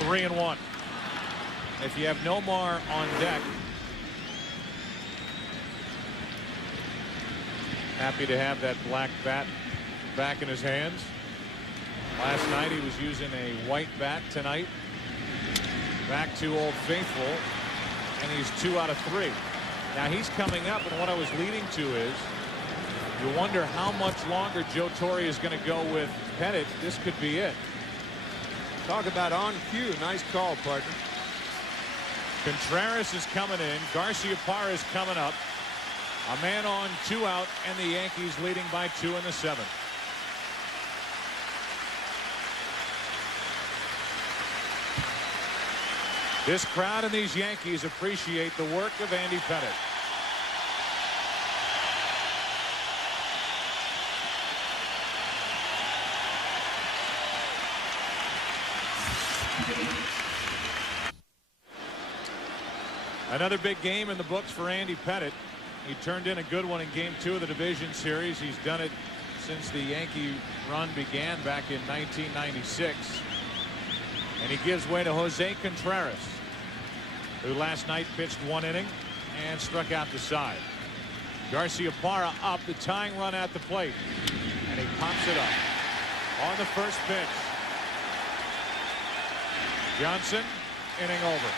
Three and 1. If you have Nomar on deck, happy to have that black bat back in his hands. Last night he was using a white bat. Tonight back to Old Faithful, and he's 2 out of 3. Now he's coming up, and what I was leading to is you wonder how much longer Joe Torre is going to go with Pettit. This could be it. Talk about on cue. Nice call, partner. Contreras is coming in. Garciaparra is coming up. A man on, 2 out, and the Yankees leading by 2 in the 7th. This crowd and these Yankees appreciate the work of Andy Pettit. Another big game in the books for Andy Pettit. He turned in a good one in Game 2 of the division series. He's done it since the Yankee run began back in 1996. And he gives way to Jose Contreras, who last night pitched 1 inning and struck out the side. Garciaparra up, the tying run at the plate, and he pops it up on the first pitch. Johnson, inning over.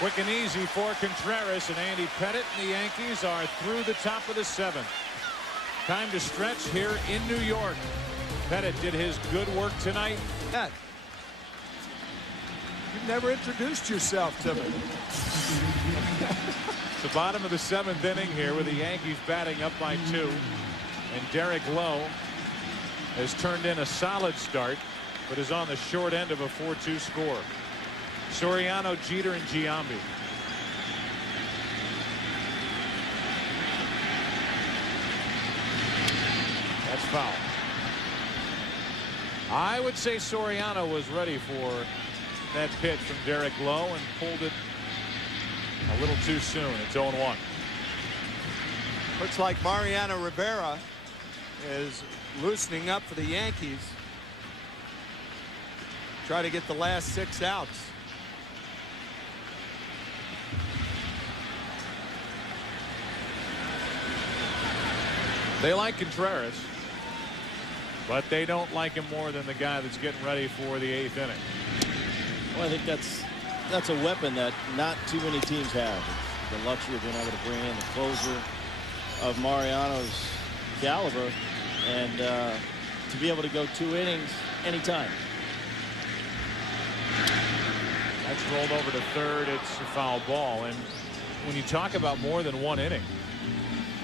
Quick and easy for Contreras, and Andy Pettit and the Yankees are through the top of the 7th. Time to stretch here in New York. Pettit did his good work tonight. You've never introduced yourself to me. The bottom of the 7th inning here with the Yankees batting up by 2. And Derek Lowe has turned in a solid start, but is on the short end of a 4-2 score. Soriano, Jeter, and Giambi. That's foul. I would say Soriano was ready for that pitch from Derek Lowe and pulled it a little too soon. It's 0-1. Looks like Mariano Rivera is loosening up for the Yankees. Try to get the last 6 outs. They like Contreras, but they don't like him more than the guy that's getting ready for the 8th inning. Well, I think that's a weapon that not too many teams have. It's the luxury of being able to bring in the closer of Mariano's caliber, and to be able to go 2 innings anytime. That's rolled over to third. It's a foul ball. And when you talk about more than 1 inning,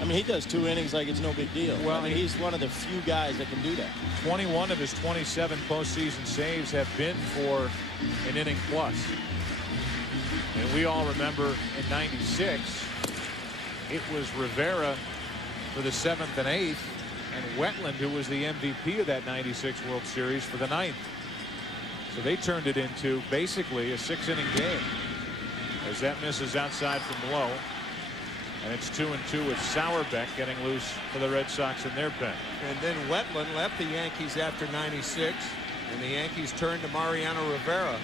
I mean, he does 2 innings like it's no big deal. Well, I mean, he's one of the few guys that can do that. 21 of his 27 postseason saves have been for an inning plus. And we all remember in '96, it was Rivera for the 7th and 8th, and Wetland, who was the MVP of that '96 World Series, for the 9th. So they turned it into basically a 6-inning game, as that misses outside from low. And it's 2-2 with Sauerbeck getting loose for the Red Sox in their pen. And then Wetland left the Yankees after '96, and the Yankees turned to Mariano Rivera,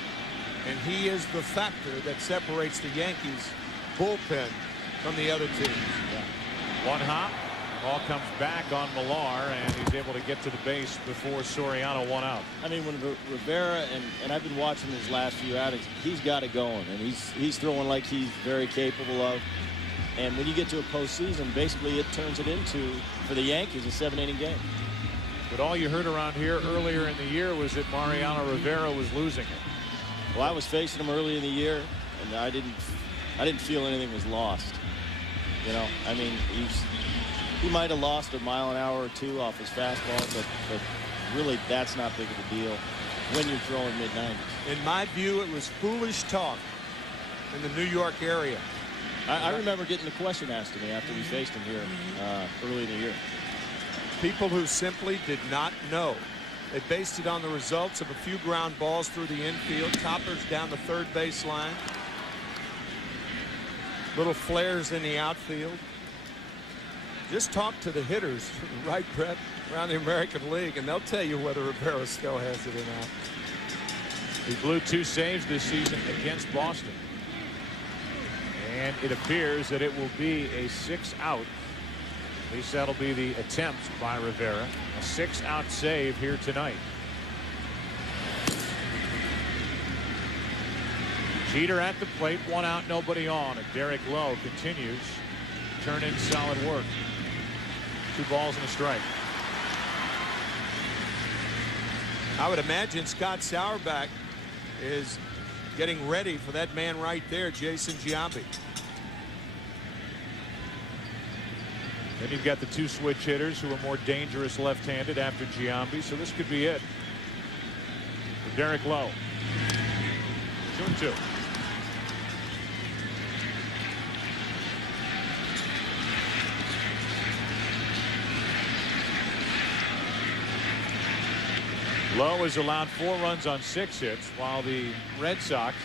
and he is the factor that separates the Yankees bullpen from the other teams. One hop, ball comes back on Millar, and he's able to get to the base before Soriano 1 out. I mean, when Rivera, and I've been watching his last few outings, he's got it going, and he's throwing like he's very capable of. And when you get to a postseason, basically it turns it into, for the Yankees, a 7-inning game. But all you heard around here earlier in the year was that Mariano Rivera was losing it. Well, I was facing him early in the year, and I didn't feel anything was lost. You know, I mean, he might have lost a mile an hour or 2 off his fastball, but really that's not big of a deal when you're throwing mid-90s. In my view, it was foolish talk in the New York area. I remember getting the question asked to me after we faced him here early in the year. People who simply did not know. They based it on the results of a few ground balls through the infield, toppers down the third baseline, little flares in the outfield. Just talk to the hitters, right, Brett, around the American League, and they'll tell you whether Rivera still has it or not. He blew 2 saves this season against Boston. And it appears that it will be a 6-out. At least that'll be the attempt by Rivera. A 6-out save here tonight. Jeter at the plate, 1 out, nobody on. And Derek Lowe continues to turn in solid work. 2 balls and a strike. I would imagine Scott Sauerbeck is getting ready for that man right there, Jason Giambi. Then you've got the 2 switch hitters who are more dangerous left-handed after Giambi, so this could be it for Derek Lowe. 2-2. Lowe has allowed 4 runs on 6 hits, while the Red Sox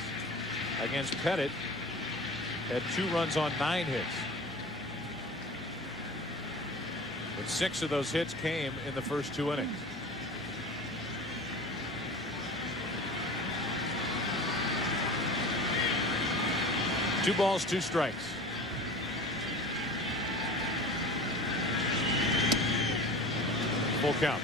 against Pettit had 2 runs on 9 hits. But 6 of those hits came in the first 2 innings. Two balls, 2 strikes. Full count.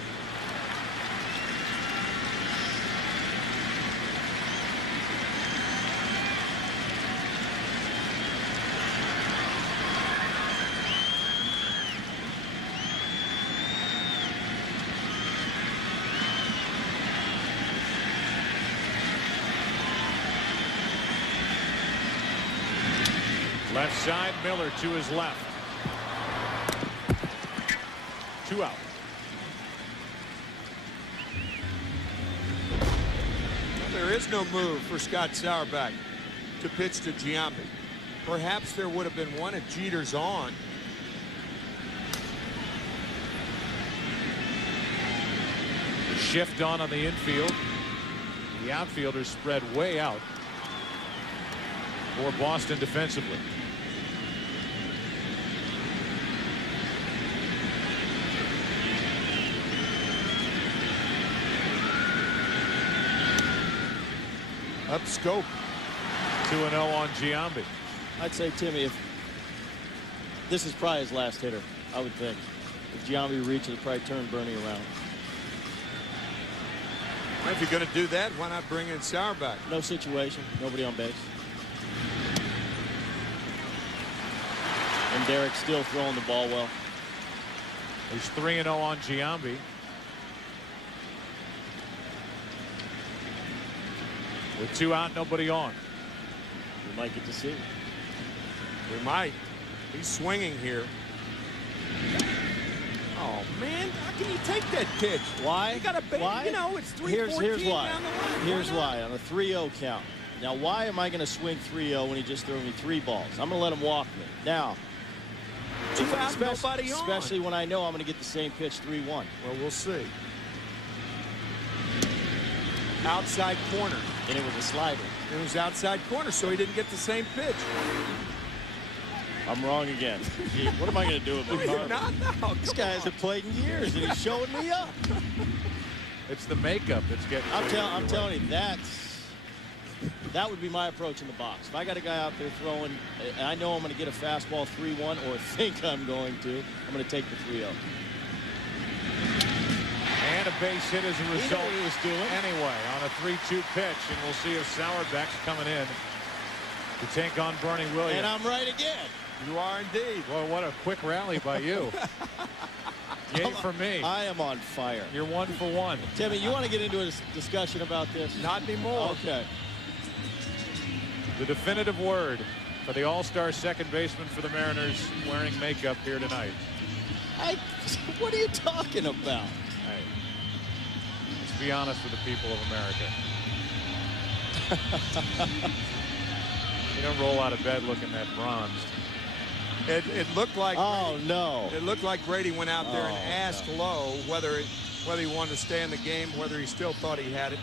Left side, Miller to his left. 2 out. Well, there is no move for Scott Sauerbeck to pitch to Giambi. Perhaps there would have been one if Jeter's on. The shift on the infield. The outfielders spread way out for Boston defensively. Up scope. 2-0 on Giambi. I'd say, Timmy, if this is probably his last hitter, I would think. If Giambi reaches, probably turn Bernie around. If you're going to do that, why not bring in Sauerbeck? No situation, nobody on base. And Derek's still throwing the ball well. He's 3-0 on Giambi. With 2 out, nobody on. We might get to see. We might. He's swinging here. Oh man, how can you take that pitch? Why? You got a why? You know, it's 3-14 Here's why. down the line. Here's why. On a 3-0 count. Now, why am I going to swing 3-0 when he just threw me 3 balls? I'm going to let him walk me. Now, 2 out, nobody on. Especially when I know I'm going to get the same pitch 3-1. Well, we'll see. Outside corner. And it was a slider. It was outside corner, so he didn't get the same pitch. I'm wrong again. Gee, what am I going to do with my car? No, this guy hasn't played in years, and he's showing me up. It's the makeup that's getting. I'm telling you, that would be my approach in the box. If I got a guy out there throwing, and I know I'm going to get a fastball 3-1, or think I'm going to, I'm going to take the 3-0. And a base hit as a result. He knew what he was doing. Anyway, on a 3-2 pitch, and we'll see if Sauerbeck's coming in to take on Bernie Williams. And I'm right again. You are indeed. Well, what a quick rally by you. Yay for me. I am on fire. You're 1 for 1. Timmy, you want to get into a discussion about this? Not anymore. Okay. The definitive word for the all-star second baseman for the Mariners wearing makeup here tonight. What are you talking about? Hey, let's be honest with the people of America. You don't roll out of bed looking that bronzed. It looked like. Oh no! It looked like Grady went out there and asked Lowe whether he wanted to stay in the game, whether he still thought he had it.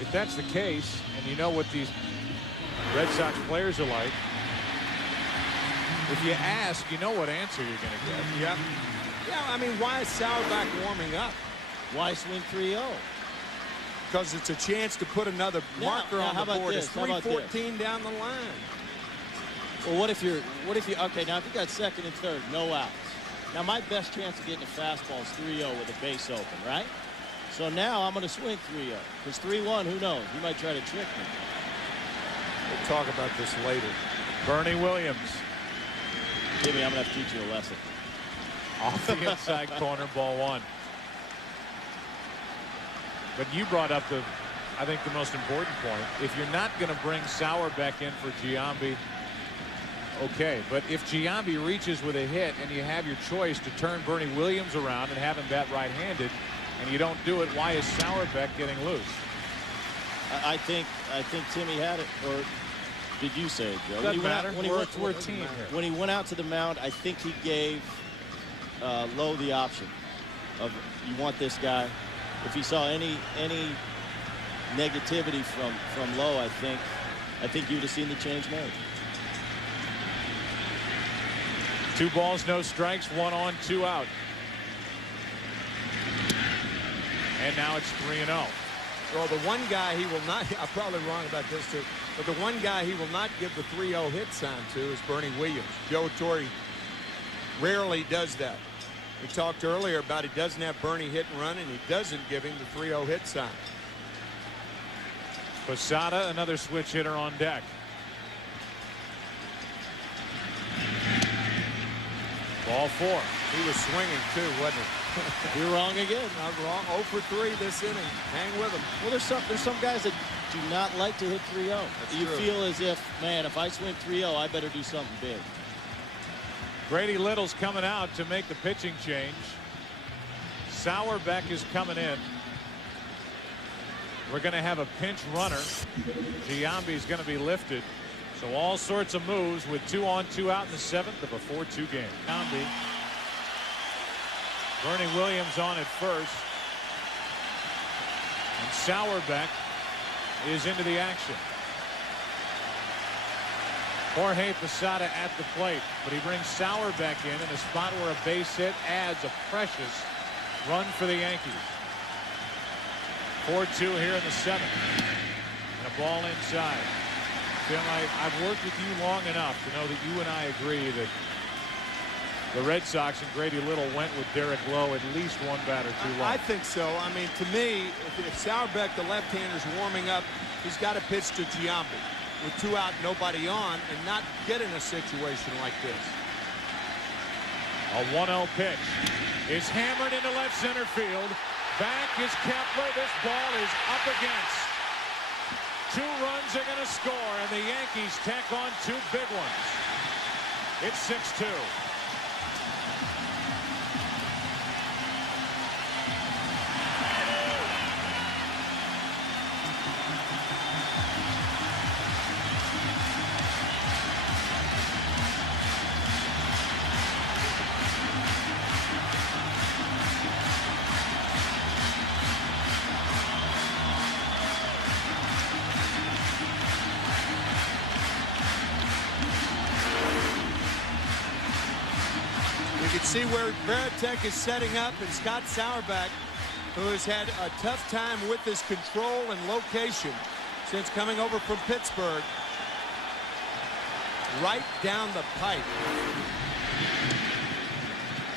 If that's the case, and you know what these Red Sox players are like, if you ask, you know what answer you're going to get. Yep. Yeah, I mean, why is Sauerbeck warming up? Why swing 3-0? Because it's a chance to put another marker on the board. It's 3-14 down the line. Well, what if you okay, now if you got second and third, no outs. Now my best chance of getting a fastball is 3-0 with a base open, right? So now I'm going to swing 3-0. Because 3-1, who knows? You might try to trick me. We'll talk about this later. Bernie Williams. Jimmy, I'm going to have to teach you a lesson. Off the inside corner, ball 1. But you brought up I think the most important point. If you're not going to bring Sauerbeck in for Giambi, okay. But if Giambi reaches with a hit and you have your choice to turn Bernie Williams around and have him bat right-handed, and you don't do it, why is Sauerbeck getting loose? I think Timmy had it, or did you say it, Joe? Doesn't matter. We're a team here. When he went out to the mound, I think he gave Lowe the option of, you want this guy. If he saw any negativity from Lowe, I think you would have seen the change made. 2 balls, no strikes, 1 on, 2 out. And now it's 3-0. Well, the one guy he will not, I'm probably wrong about this too, but the one guy he will not give the 3-0 hit sign to is Bernie Williams. Joe Torre rarely does that. We talked earlier about he doesn't have Bernie hit and run, and he doesn't give him the 3-0 hit sign. Posada, another switch hitter on deck. Ball 4. He was swinging too, wasn't he? You're wrong again. Not wrong. 0 for 3 this inning. Hang with him. Well, there's some guys that do not like to hit 3-0. You true. feel as if, man, if I swing 3-0, I better do something big. Grady Little's coming out to make the pitching change. Sauerbeck is coming in. We're going to have a pinch runner. Giambi's going to be lifted. So all sorts of moves with 2 on, 2 out in the 7th of a 4-2 game. Giambi. Bernie Williams on at first. And Sauerbeck is into the action. Jorge Posada at the plate, but he brings Sauerbeck in a spot where a base hit adds a precious run for the Yankees. 4-2 here in the 7th. And a ball inside. Tim, I've worked with you long enough to know that you and I agree that the Red Sox and Grady Little went with Derek Lowe at least 1 batter too long. I think so. I mean, to me, if Sauerbeck, the left-hander, is warming up, he's got to pitch to Giambi. with 2 out, nobody on, and not get in a situation like this. A 1-0 pitch is hammered into left center field. Back is Kepler. This ball is up against. 2 runs are going to score, and the Yankees tack on 2 big ones. It's 6-2. See where Veritek is setting up, and Scott Sauerbeck, who has had a tough time with his control and location since coming over from Pittsburgh, right down the pipe.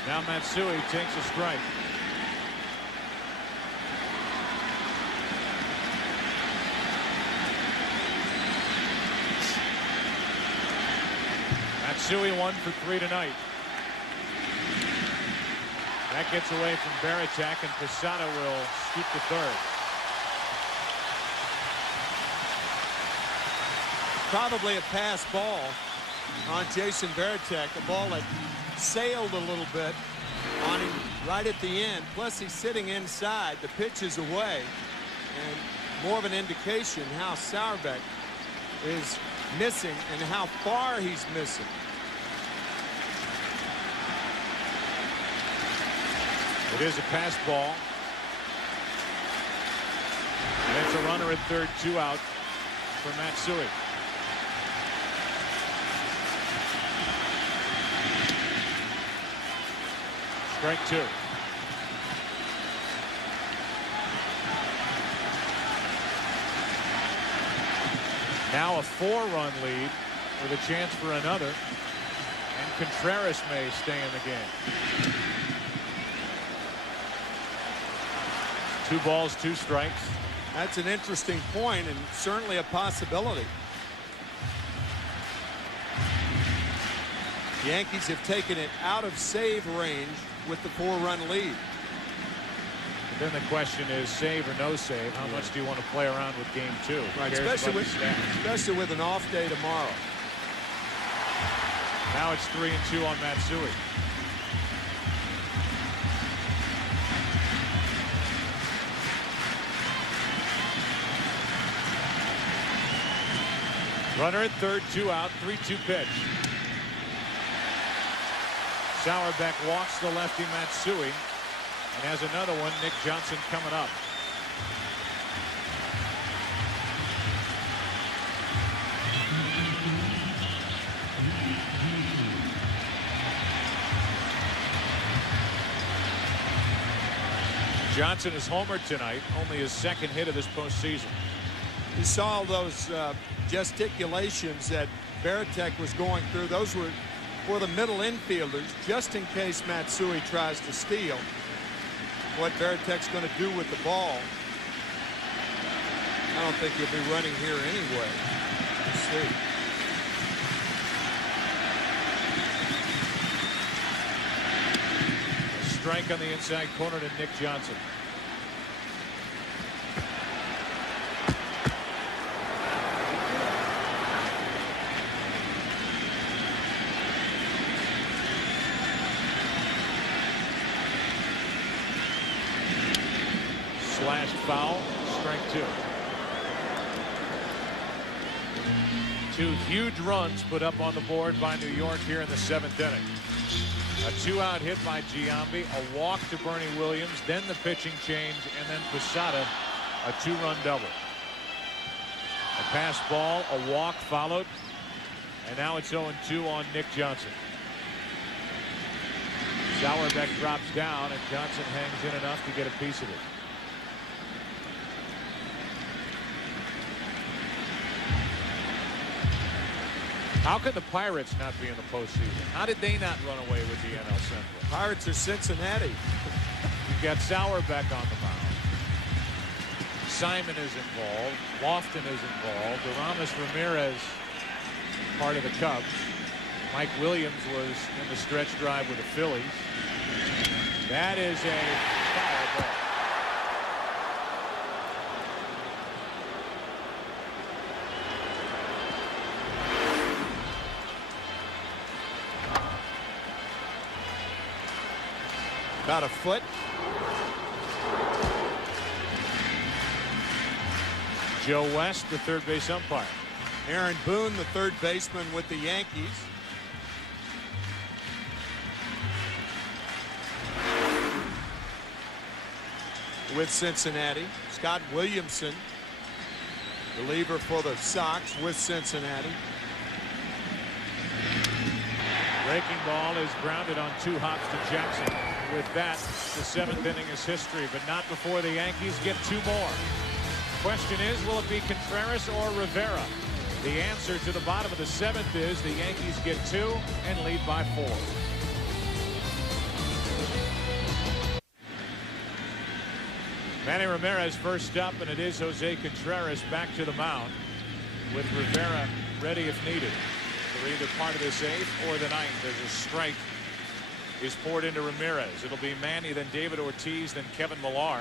Now Matsui takes a strike. Matsui 1 for 3 tonight. That gets away from Veritek, and Posada will scoop to third. Probably a pass ball on Jason Veritek, a ball that sailed a little bit on him right at the end. Plus, he's sitting inside. The pitch is away, and more of an indication how Sauerbeck is missing and how far he's missing. It is a pass ball. And it's a runner at third, 2 out for Matsui. Strike 2. Now a 4-run lead with a chance for another. And Contreras may stay in the game. 2 balls, 2 strikes. That's an interesting point and certainly a possibility. The Yankees have taken it out of save range with the 4-run lead. But then the question is, save or no save? How much do you want to play around with game 2? Right, especially with an off day tomorrow. Now it's 3-2 on Matsui. Runner at third, 2 out, 3-2 pitch. Sauerbeck walks the lefty Matsui and has another one, Nick Johnson, coming up. Johnson is homered tonight, only his 2nd hit of this postseason. You saw those gesticulations that Veritek was going through. Those were for the middle infielders, just in case Matsui tries to steal. What Veritek's going to do with the ball, I don't think he'll be running here anyway. Let's see. A strike on the inside corner to Nick Johnson. Slashed foul, strike 2. 2 huge runs put up on the board by New York here in the 7th inning. A 2-out hit by Giambi, a walk to Bernie Williams, then the pitching change, and then Posada, a 2-run double. A pass ball, a walk followed, and now it's 0-2 on Nick Johnson. Sauerbeck drops down, and Johnson hangs in enough to get a piece of it. How could the Pirates not be in the postseason? How did they not run away with the NL Central? Pirates are Cincinnati. You've got Sauerbeck on the mound. Simon is involved. Lofton is involved. Aramis Ramirez, part of the Cubs. Mike Williams was in the stretch drive with the Phillies. That is a foul ball. About a foot. Joe West, the third base umpire. Aaron Boone, the third baseman with the Yankees. With Cincinnati. Scott Williamson, reliever for the Sox with Cincinnati. Breaking ball is grounded on 2 hops to Jackson. With that, the 7th inning is history, but not before the Yankees get 2 more. Question is, will it be Contreras or Rivera? The answer to the bottom of the 7th is the Yankees get 2 and lead by 4. Manny Ramirez first up, and it is Jose Contreras back to the mound with Rivera ready if needed for either part of this 8th or the 9th as a strike is poured into Ramirez. It'll be Manny, then David Ortiz, then Kevin Millar.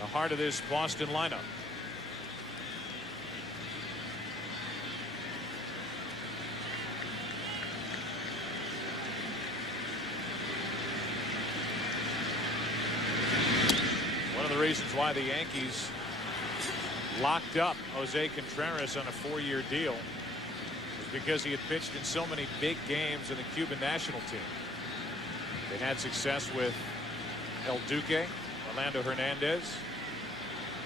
The heart of this Boston lineup. One of the reasons why the Yankees locked up Jose Contreras on a 4-year deal was because he had pitched in so many big games in the Cuban national team. They had success with El Duque, Orlando Hernandez,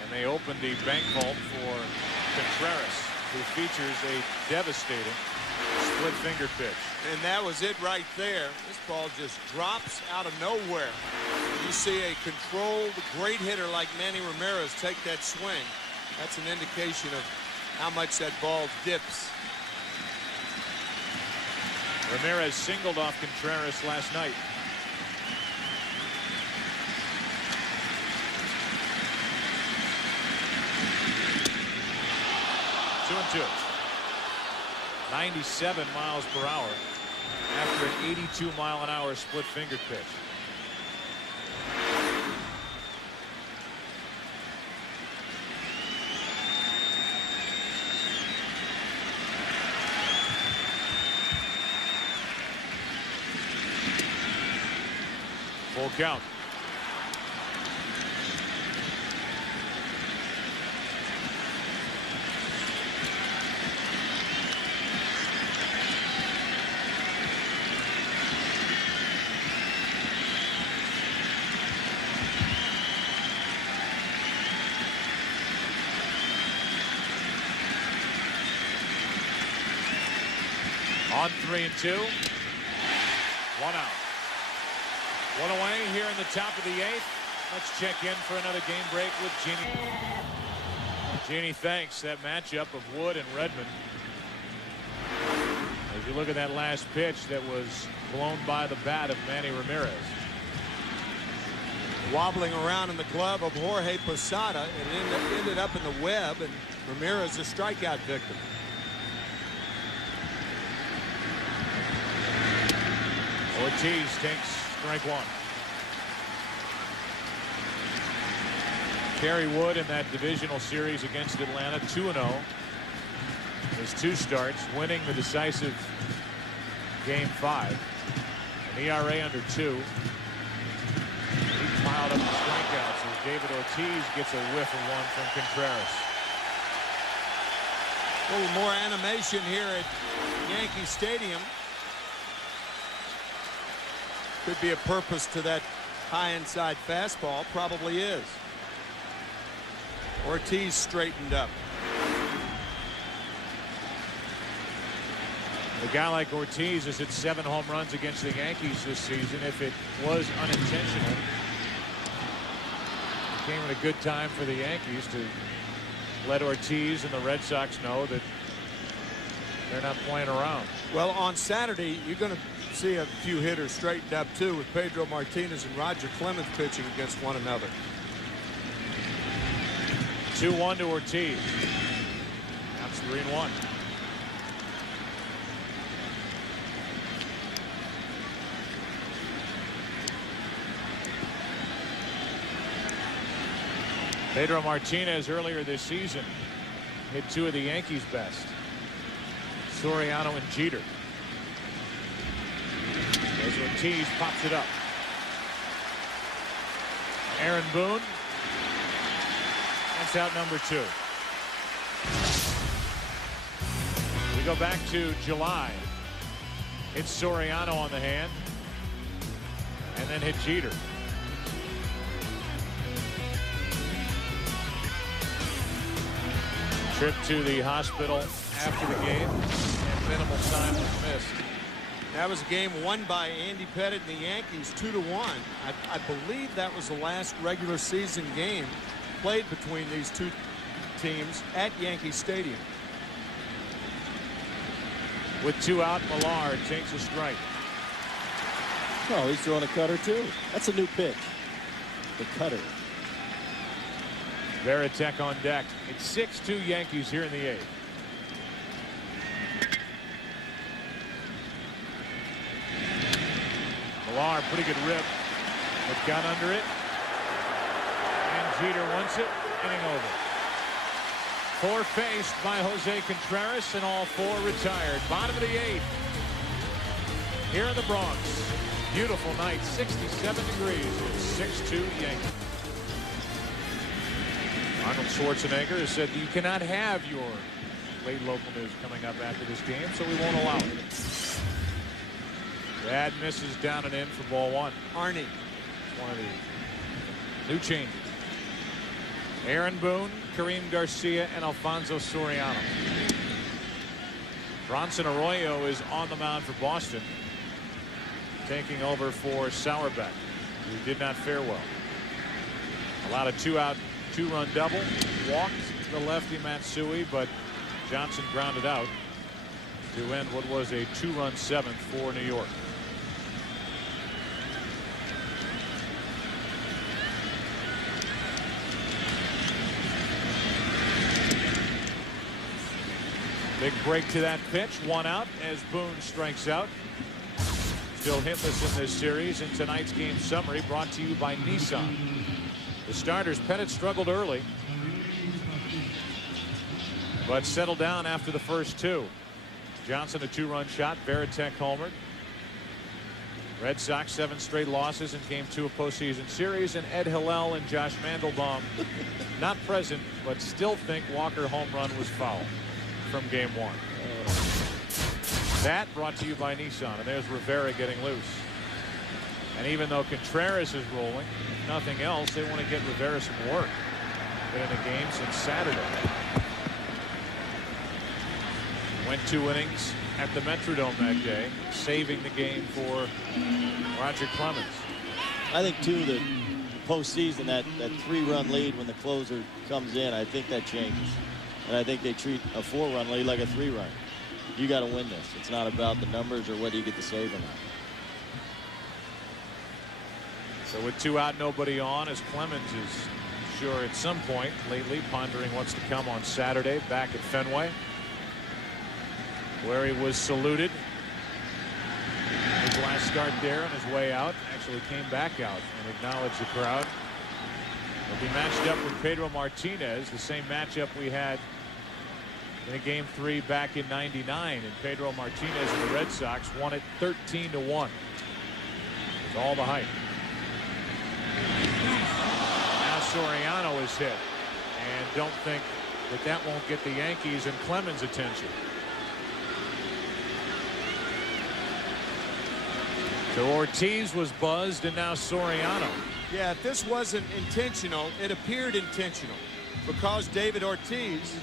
and they opened the bank vault for Contreras, who features a devastating split finger pitch. And that was it right there. This ball just drops out of nowhere. You see a controlled, great hitter like Manny Ramirez take that swing. That's an indication of how much that ball dips. Ramirez singled off Contreras last night. Two and two. 97 miles per hour after an 82-mile-an-hour split finger pitch. Full count. On 3 and 2. 1 out. 1 away here in the top of the 8th. Let's check in for another game break with Jeannie. Jeannie, thanks. That matchup of Wood and Redmond. As you look at that last pitch that was blown by the bat of Manny Ramirez. Wobbling around in the glove of Jorge Posada. It ended up in the web, and Ramirez a strikeout victim. Ortiz takes strike 1. Kerry Wood in that divisional series against Atlanta, 2-0. His 2 starts, winning the decisive game 5. An ERA under 2. He piled up the strikeouts as David Ortiz gets a whiff of one from Contreras. A little more animation here at Yankee Stadium. Could be a purpose to that high inside fastball. Probably is. Ortiz straightened up. A guy like Ortiz has hit 7 home runs against the Yankees this season. If it was unintentional, it came at a good time for the Yankees to let Ortiz and the Red Sox know that they're not playing around. Well, on Saturday, you're going to see a few hitters straightened up too, with Pedro Martinez and Roger Clemens pitching against one another. 2-1 to Ortiz. Now it's 3-1. Pedro Martinez earlier this season hit 2 of the Yankees' best. Soriano and Jeter. As Ortiz pops it up. Aaron Boone. That's out number 2. We go back to July. Hit Soriano on the hand. And then hit Jeter. Trip to the hospital after the game, and minimal time was missed. That was a game won by Andy Pettitte and the Yankees 2-1. I believe that was the last regular season game played between these two teams at Yankee Stadium. With 2 out, Millard takes a strike. Oh, he's throwing a cutter too. That's a new pitch. The cutter. Veritek on deck. It's 6-2 Yankees here in the 8th. Millard, pretty good rip, but got under it. And Jeter wants it. Inning over. 4 faced by Jose Contreras, and all 4 retired. Bottom of the 8th. Here in the Bronx. Beautiful night, 67 degrees. It's 6-2 Yankees. Arnold Schwarzenegger has said you cannot have your late local news coming up after this game, so we won't allow it. Bad misses down and in for ball 1. Arnie. It's one of the new changes. Aaron Boone, Kareem Garcia, and Alfonso Soriano. Bronson Arroyo is on the mound for Boston, taking over for Sauerbeck, who did not fare well. Allowed a 2-out, 2-run double. Walked the lefty Matsui, but Johnson grounded out to end what was a 2-run 7th for New York. Big break to that pitch. 1 out as Boone strikes out. Still hitless in this series. In tonight's game summary brought to you by Nissan. The starters, Pettitte struggled early, but settled down after the first 2. Johnson a 2-run shot. Veritek homered. Red Sox 7 straight losses in game 2 of postseason series, and Ed Hillel and Josh Mandelbaum not present, but still think Walker home run was foul from game 1. That brought to you by Nissan, and there's Rivera getting loose. And even though Contreras is rolling, if nothing else, they want to get Rivera some work. Been in the game since Saturday. Went 2 innings at the Metrodome that day, saving the game for Roger Clemens. I think too the postseason, that 3-run lead when the closer comes in, I think that changes. And I think they treat a 4-run lead like a 3-run. You got to win this. It's not about the numbers or whether you get the save or not. So with 2 out, nobody on, as Clemens is sure at some point lately pondering what's to come on Saturday back at Fenway, where he was saluted. His last start there on his way out, actually came back out and acknowledged the crowd. He'll be matched up with Pedro Martinez, the same matchup we had in a game 3 back in '99, and Pedro Martinez and the Red Sox won it 13-1. It's all the hype. Now Soriano is hit, and don't think that won't get the Yankees and Clemens' attention. So Ortiz was buzzed, and now Soriano. Yeah, if this wasn't intentional, it appeared intentional, because David Ortiz.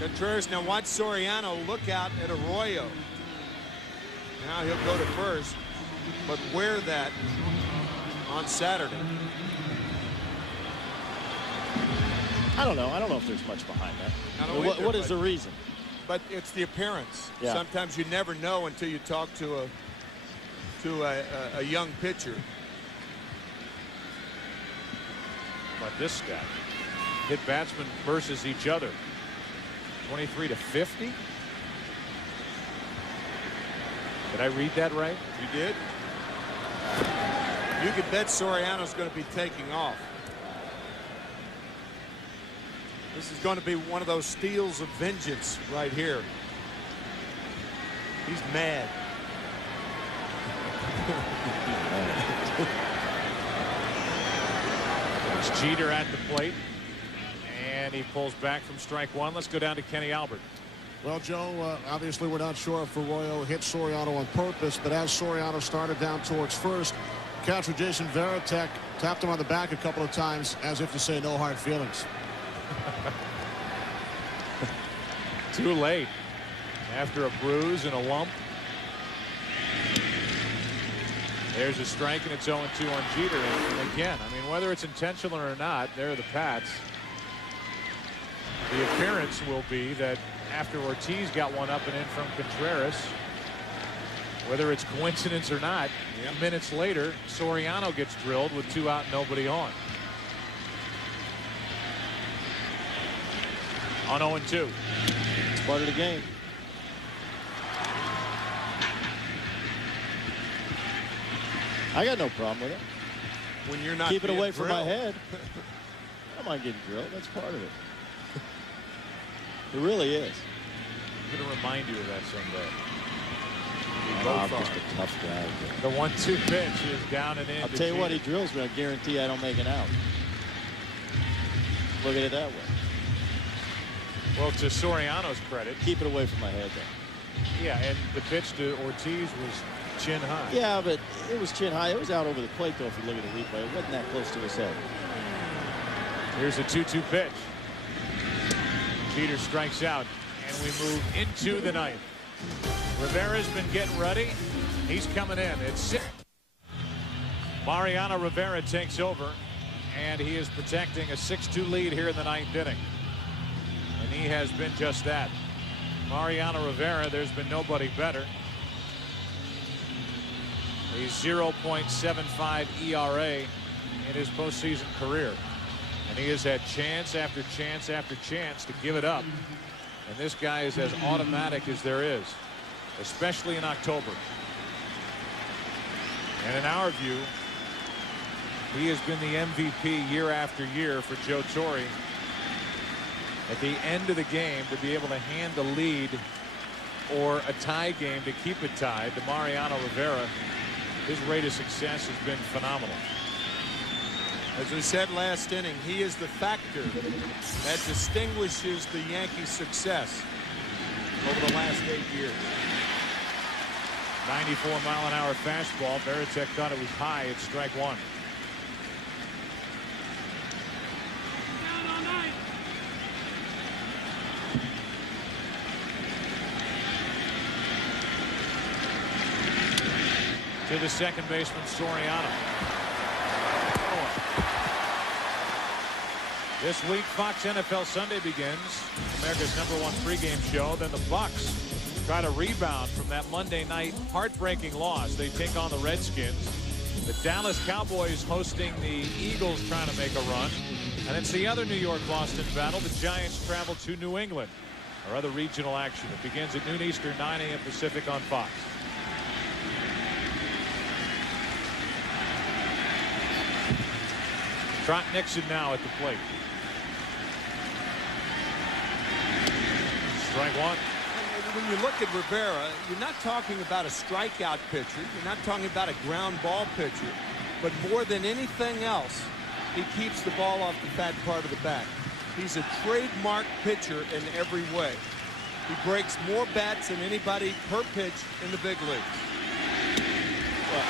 Contreras, now watch Soriano look out at Arroyo. Now he'll go to first, but wear that on Saturday. I don't know. I don't know if there's much behind that. What is the reason? But it's the appearance. Yeah. Sometimes you never know until you talk to a young pitcher. But this guy. hit batsmen versus each other. 23 to 50. Did I read that right? You did. You could bet Soriano's going to be taking off. This is going to be one of those steals of vengeance right here. He's mad. It's Jeter at the plate. And he pulls back from strike one. Let's go down to Kenny Albert. Well, Joe, obviously we're not sure if Arroyo hit Soriano on purpose, but as Soriano started down towards first, catcher Jason Varitek tapped him on the back a couple of times as if to say no hard feelings. Too late. After a bruise and a lump. There's a strike, and it's 0-2 on Jeter. And again, I mean, whether it's intentional or not, there are the Pats. The appearance will be that after Ortiz got one up and in from Contreras, whether it's coincidence or not, minutes later, Soriano gets drilled with 2 out, nobody on. On 0-2. It's part of the game. I got no problem with it. When you're not keep it away drilled. from my head. I don't mind getting drilled. That's part of it. It really is. I'm going to remind you of that someday. I'm just a tough guy. The 1-2 pitch is down and in. I'll tell you what, he drills me. I guarantee I don't make an out. Look at it that way. Well, to Soriano's credit, keep it away from my head, though. Yeah, and the pitch to Ortiz was chin high. Yeah, but it was chin high. It was out over the plate, though, if you look at the replay. It wasn't that close to his head. Here's a 2-2 pitch. Jeter strikes out, and we move into the ninth. Rivera's been getting ready. He's coming in. It's 6. Mariano Rivera takes over, and he is protecting a 6-2 lead here in the ninth inning. And he has been just that. Mariano Rivera, there's been nobody better. A 0.75 ERA in his postseason career. And he has had chance after chance after chance to give it up. And this guy is as automatic as there is, especially in October. And in our view, he has been the MVP year after year for Joe Torre. At the end of the game, to be able to hand the lead or a tie game to keep it tied to Mariano Rivera, his rate of success has been phenomenal. As we said last inning, he is the factor that distinguishes the Yankees' success over the last 8 years. 94-mile-an-hour fastball. Varitek thought it was high at strike one. To the second baseman, Soriano. This week, Fox NFL Sunday begins. America's #1 pregame show. Then the Bucs try to rebound from that Monday night heartbreaking loss. They take on the Redskins. The Dallas Cowboys hosting the Eagles, trying to make a run. And it's the other New York-Boston battle. The Giants travel to New England. Our other regional action. It begins at noon Eastern, 9 a.m. Pacific on Fox. Trot Nixon now at the plate. Strike one. When you look at Rivera, you're not talking about a strikeout pitcher. You're not talking about a ground ball pitcher. But more than anything else, he keeps the ball off the fat part of the bat. He's a trademark pitcher in every way. He breaks more bats than anybody per pitch in the big leagues. Well,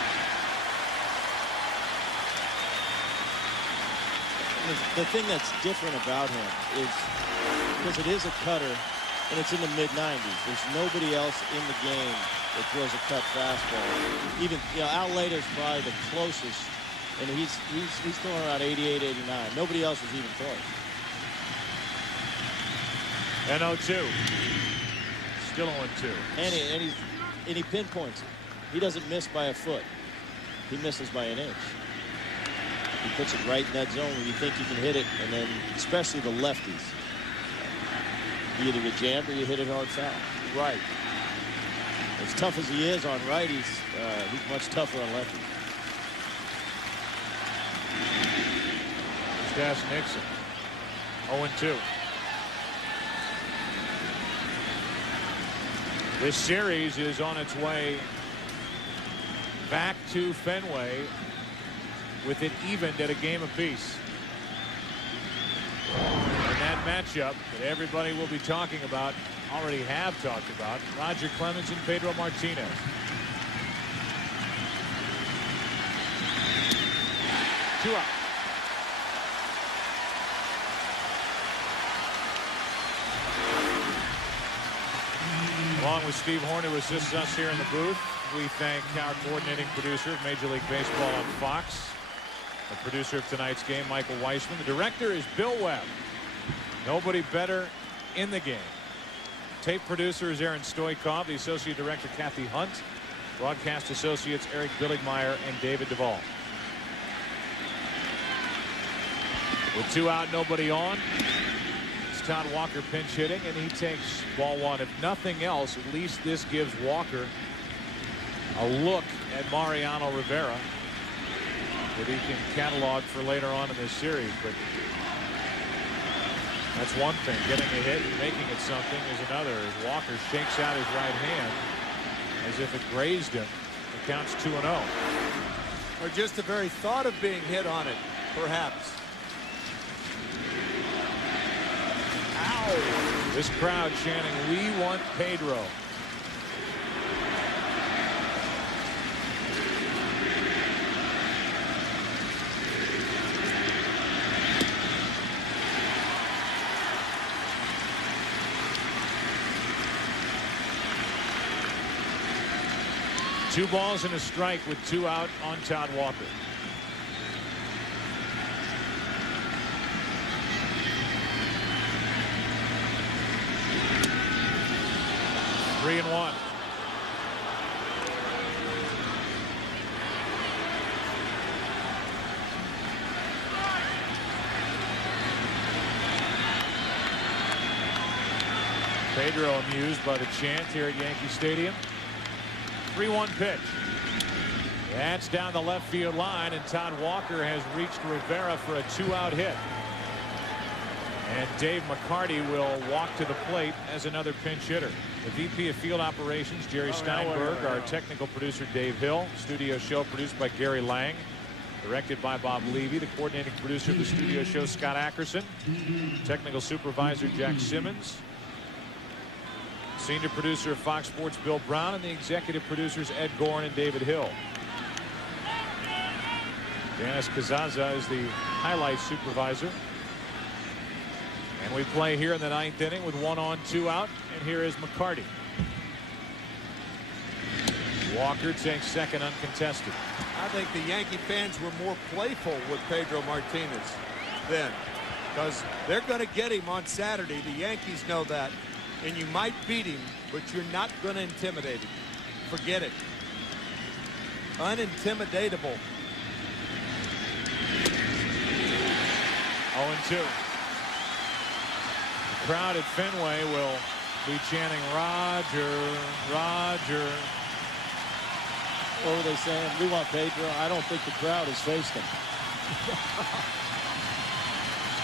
the thing that's different about him is because it is a cutter and it's in the mid-90s. There's nobody else in the game that throws a cut fastball. Even Al Leiter's probably the closest, and he's throwing around 88, 89. Nobody else is even close. And 0-2. Still 0-2. And he pinpoints it. He doesn't miss by a foot. He misses by an inch. He puts it right in that zone where you think you can hit it, and then especially the lefties. You either get jammed or you hit it hard foul. Right. As tough as he is on righties, he's much tougher on lefties. Stas Nixon, 0-2. This series is on its way back to Fenway with it evened at a game apiece. And that matchup that everybody will be talking about, already have talked about, Roger Clemens and Pedro Martinez. Two out. Along with Steve Horn, who assists us here in the booth, we thank our coordinating producer of Major League Baseball on Fox, the producer of tonight's game, Michael Weissman. The director is Bill Webb. Nobody better in the game. Tape producer is Aaron Stoikov. The associate director, Kathy Hunt. Broadcast associates Eric Billigmeyer and David Duvall. With 2 out, nobody on. Todd Walker pinch hitting, and he takes ball 1. If nothing else, at least this gives Walker a look at Mariano Rivera that he can catalog for later on in this series. But that's one thing. Getting a hit and making it something is another. As Walker shakes out his right hand as if it grazed him, it counts 2-0. Or just the very thought of being hit on it, perhaps. This crowd chanting, "We want Pedro." Two balls and a strike with 2 out on Todd Walker. Three and 1. Pedro amused by the chant here at Yankee Stadium. 3-1 pitch. That's down the left field line, and Todd Walker has reached Rivera for a 2-out hit. And Dave McCarty will walk to the plate as another pinch hitter. The VP of Field Operations, Jerry Steinberg, our technical producer, Dave Hill. Studio show produced by Gary Lang. Directed by Bob Levy. The coordinating producer of the studio show, Scott Ackerson. Technical supervisor, Jack Simmons. Senior producer of Fox Sports, Bill Brown. And the executive producers, Ed Gorn and David Hill. Dennis Kazaza is the highlights supervisor. And we play here in the 9th inning with 1 on, 2 out. And here is McCarty. Walker takes second uncontested. I think the Yankee fans were more playful with Pedro Martinez then, because they're going to get him on Saturday. The Yankees know that. And you might beat him, but you're not going to intimidate him. Forget it. Unintimidatable. 0-2. The crowd at Fenway will be chanting, "Roger, Roger." What were they saying? We want Pedro. I don't think the crowd has faced him.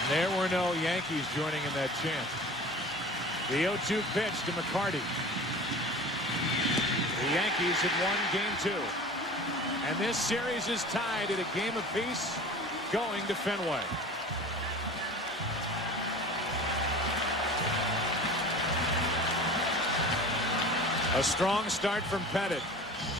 There were no Yankees joining in that chant. The 0-2 pitch to McCarty. The Yankees had won game 2. And this series is tied at a game apiece going to Fenway. A strong start from Pettit.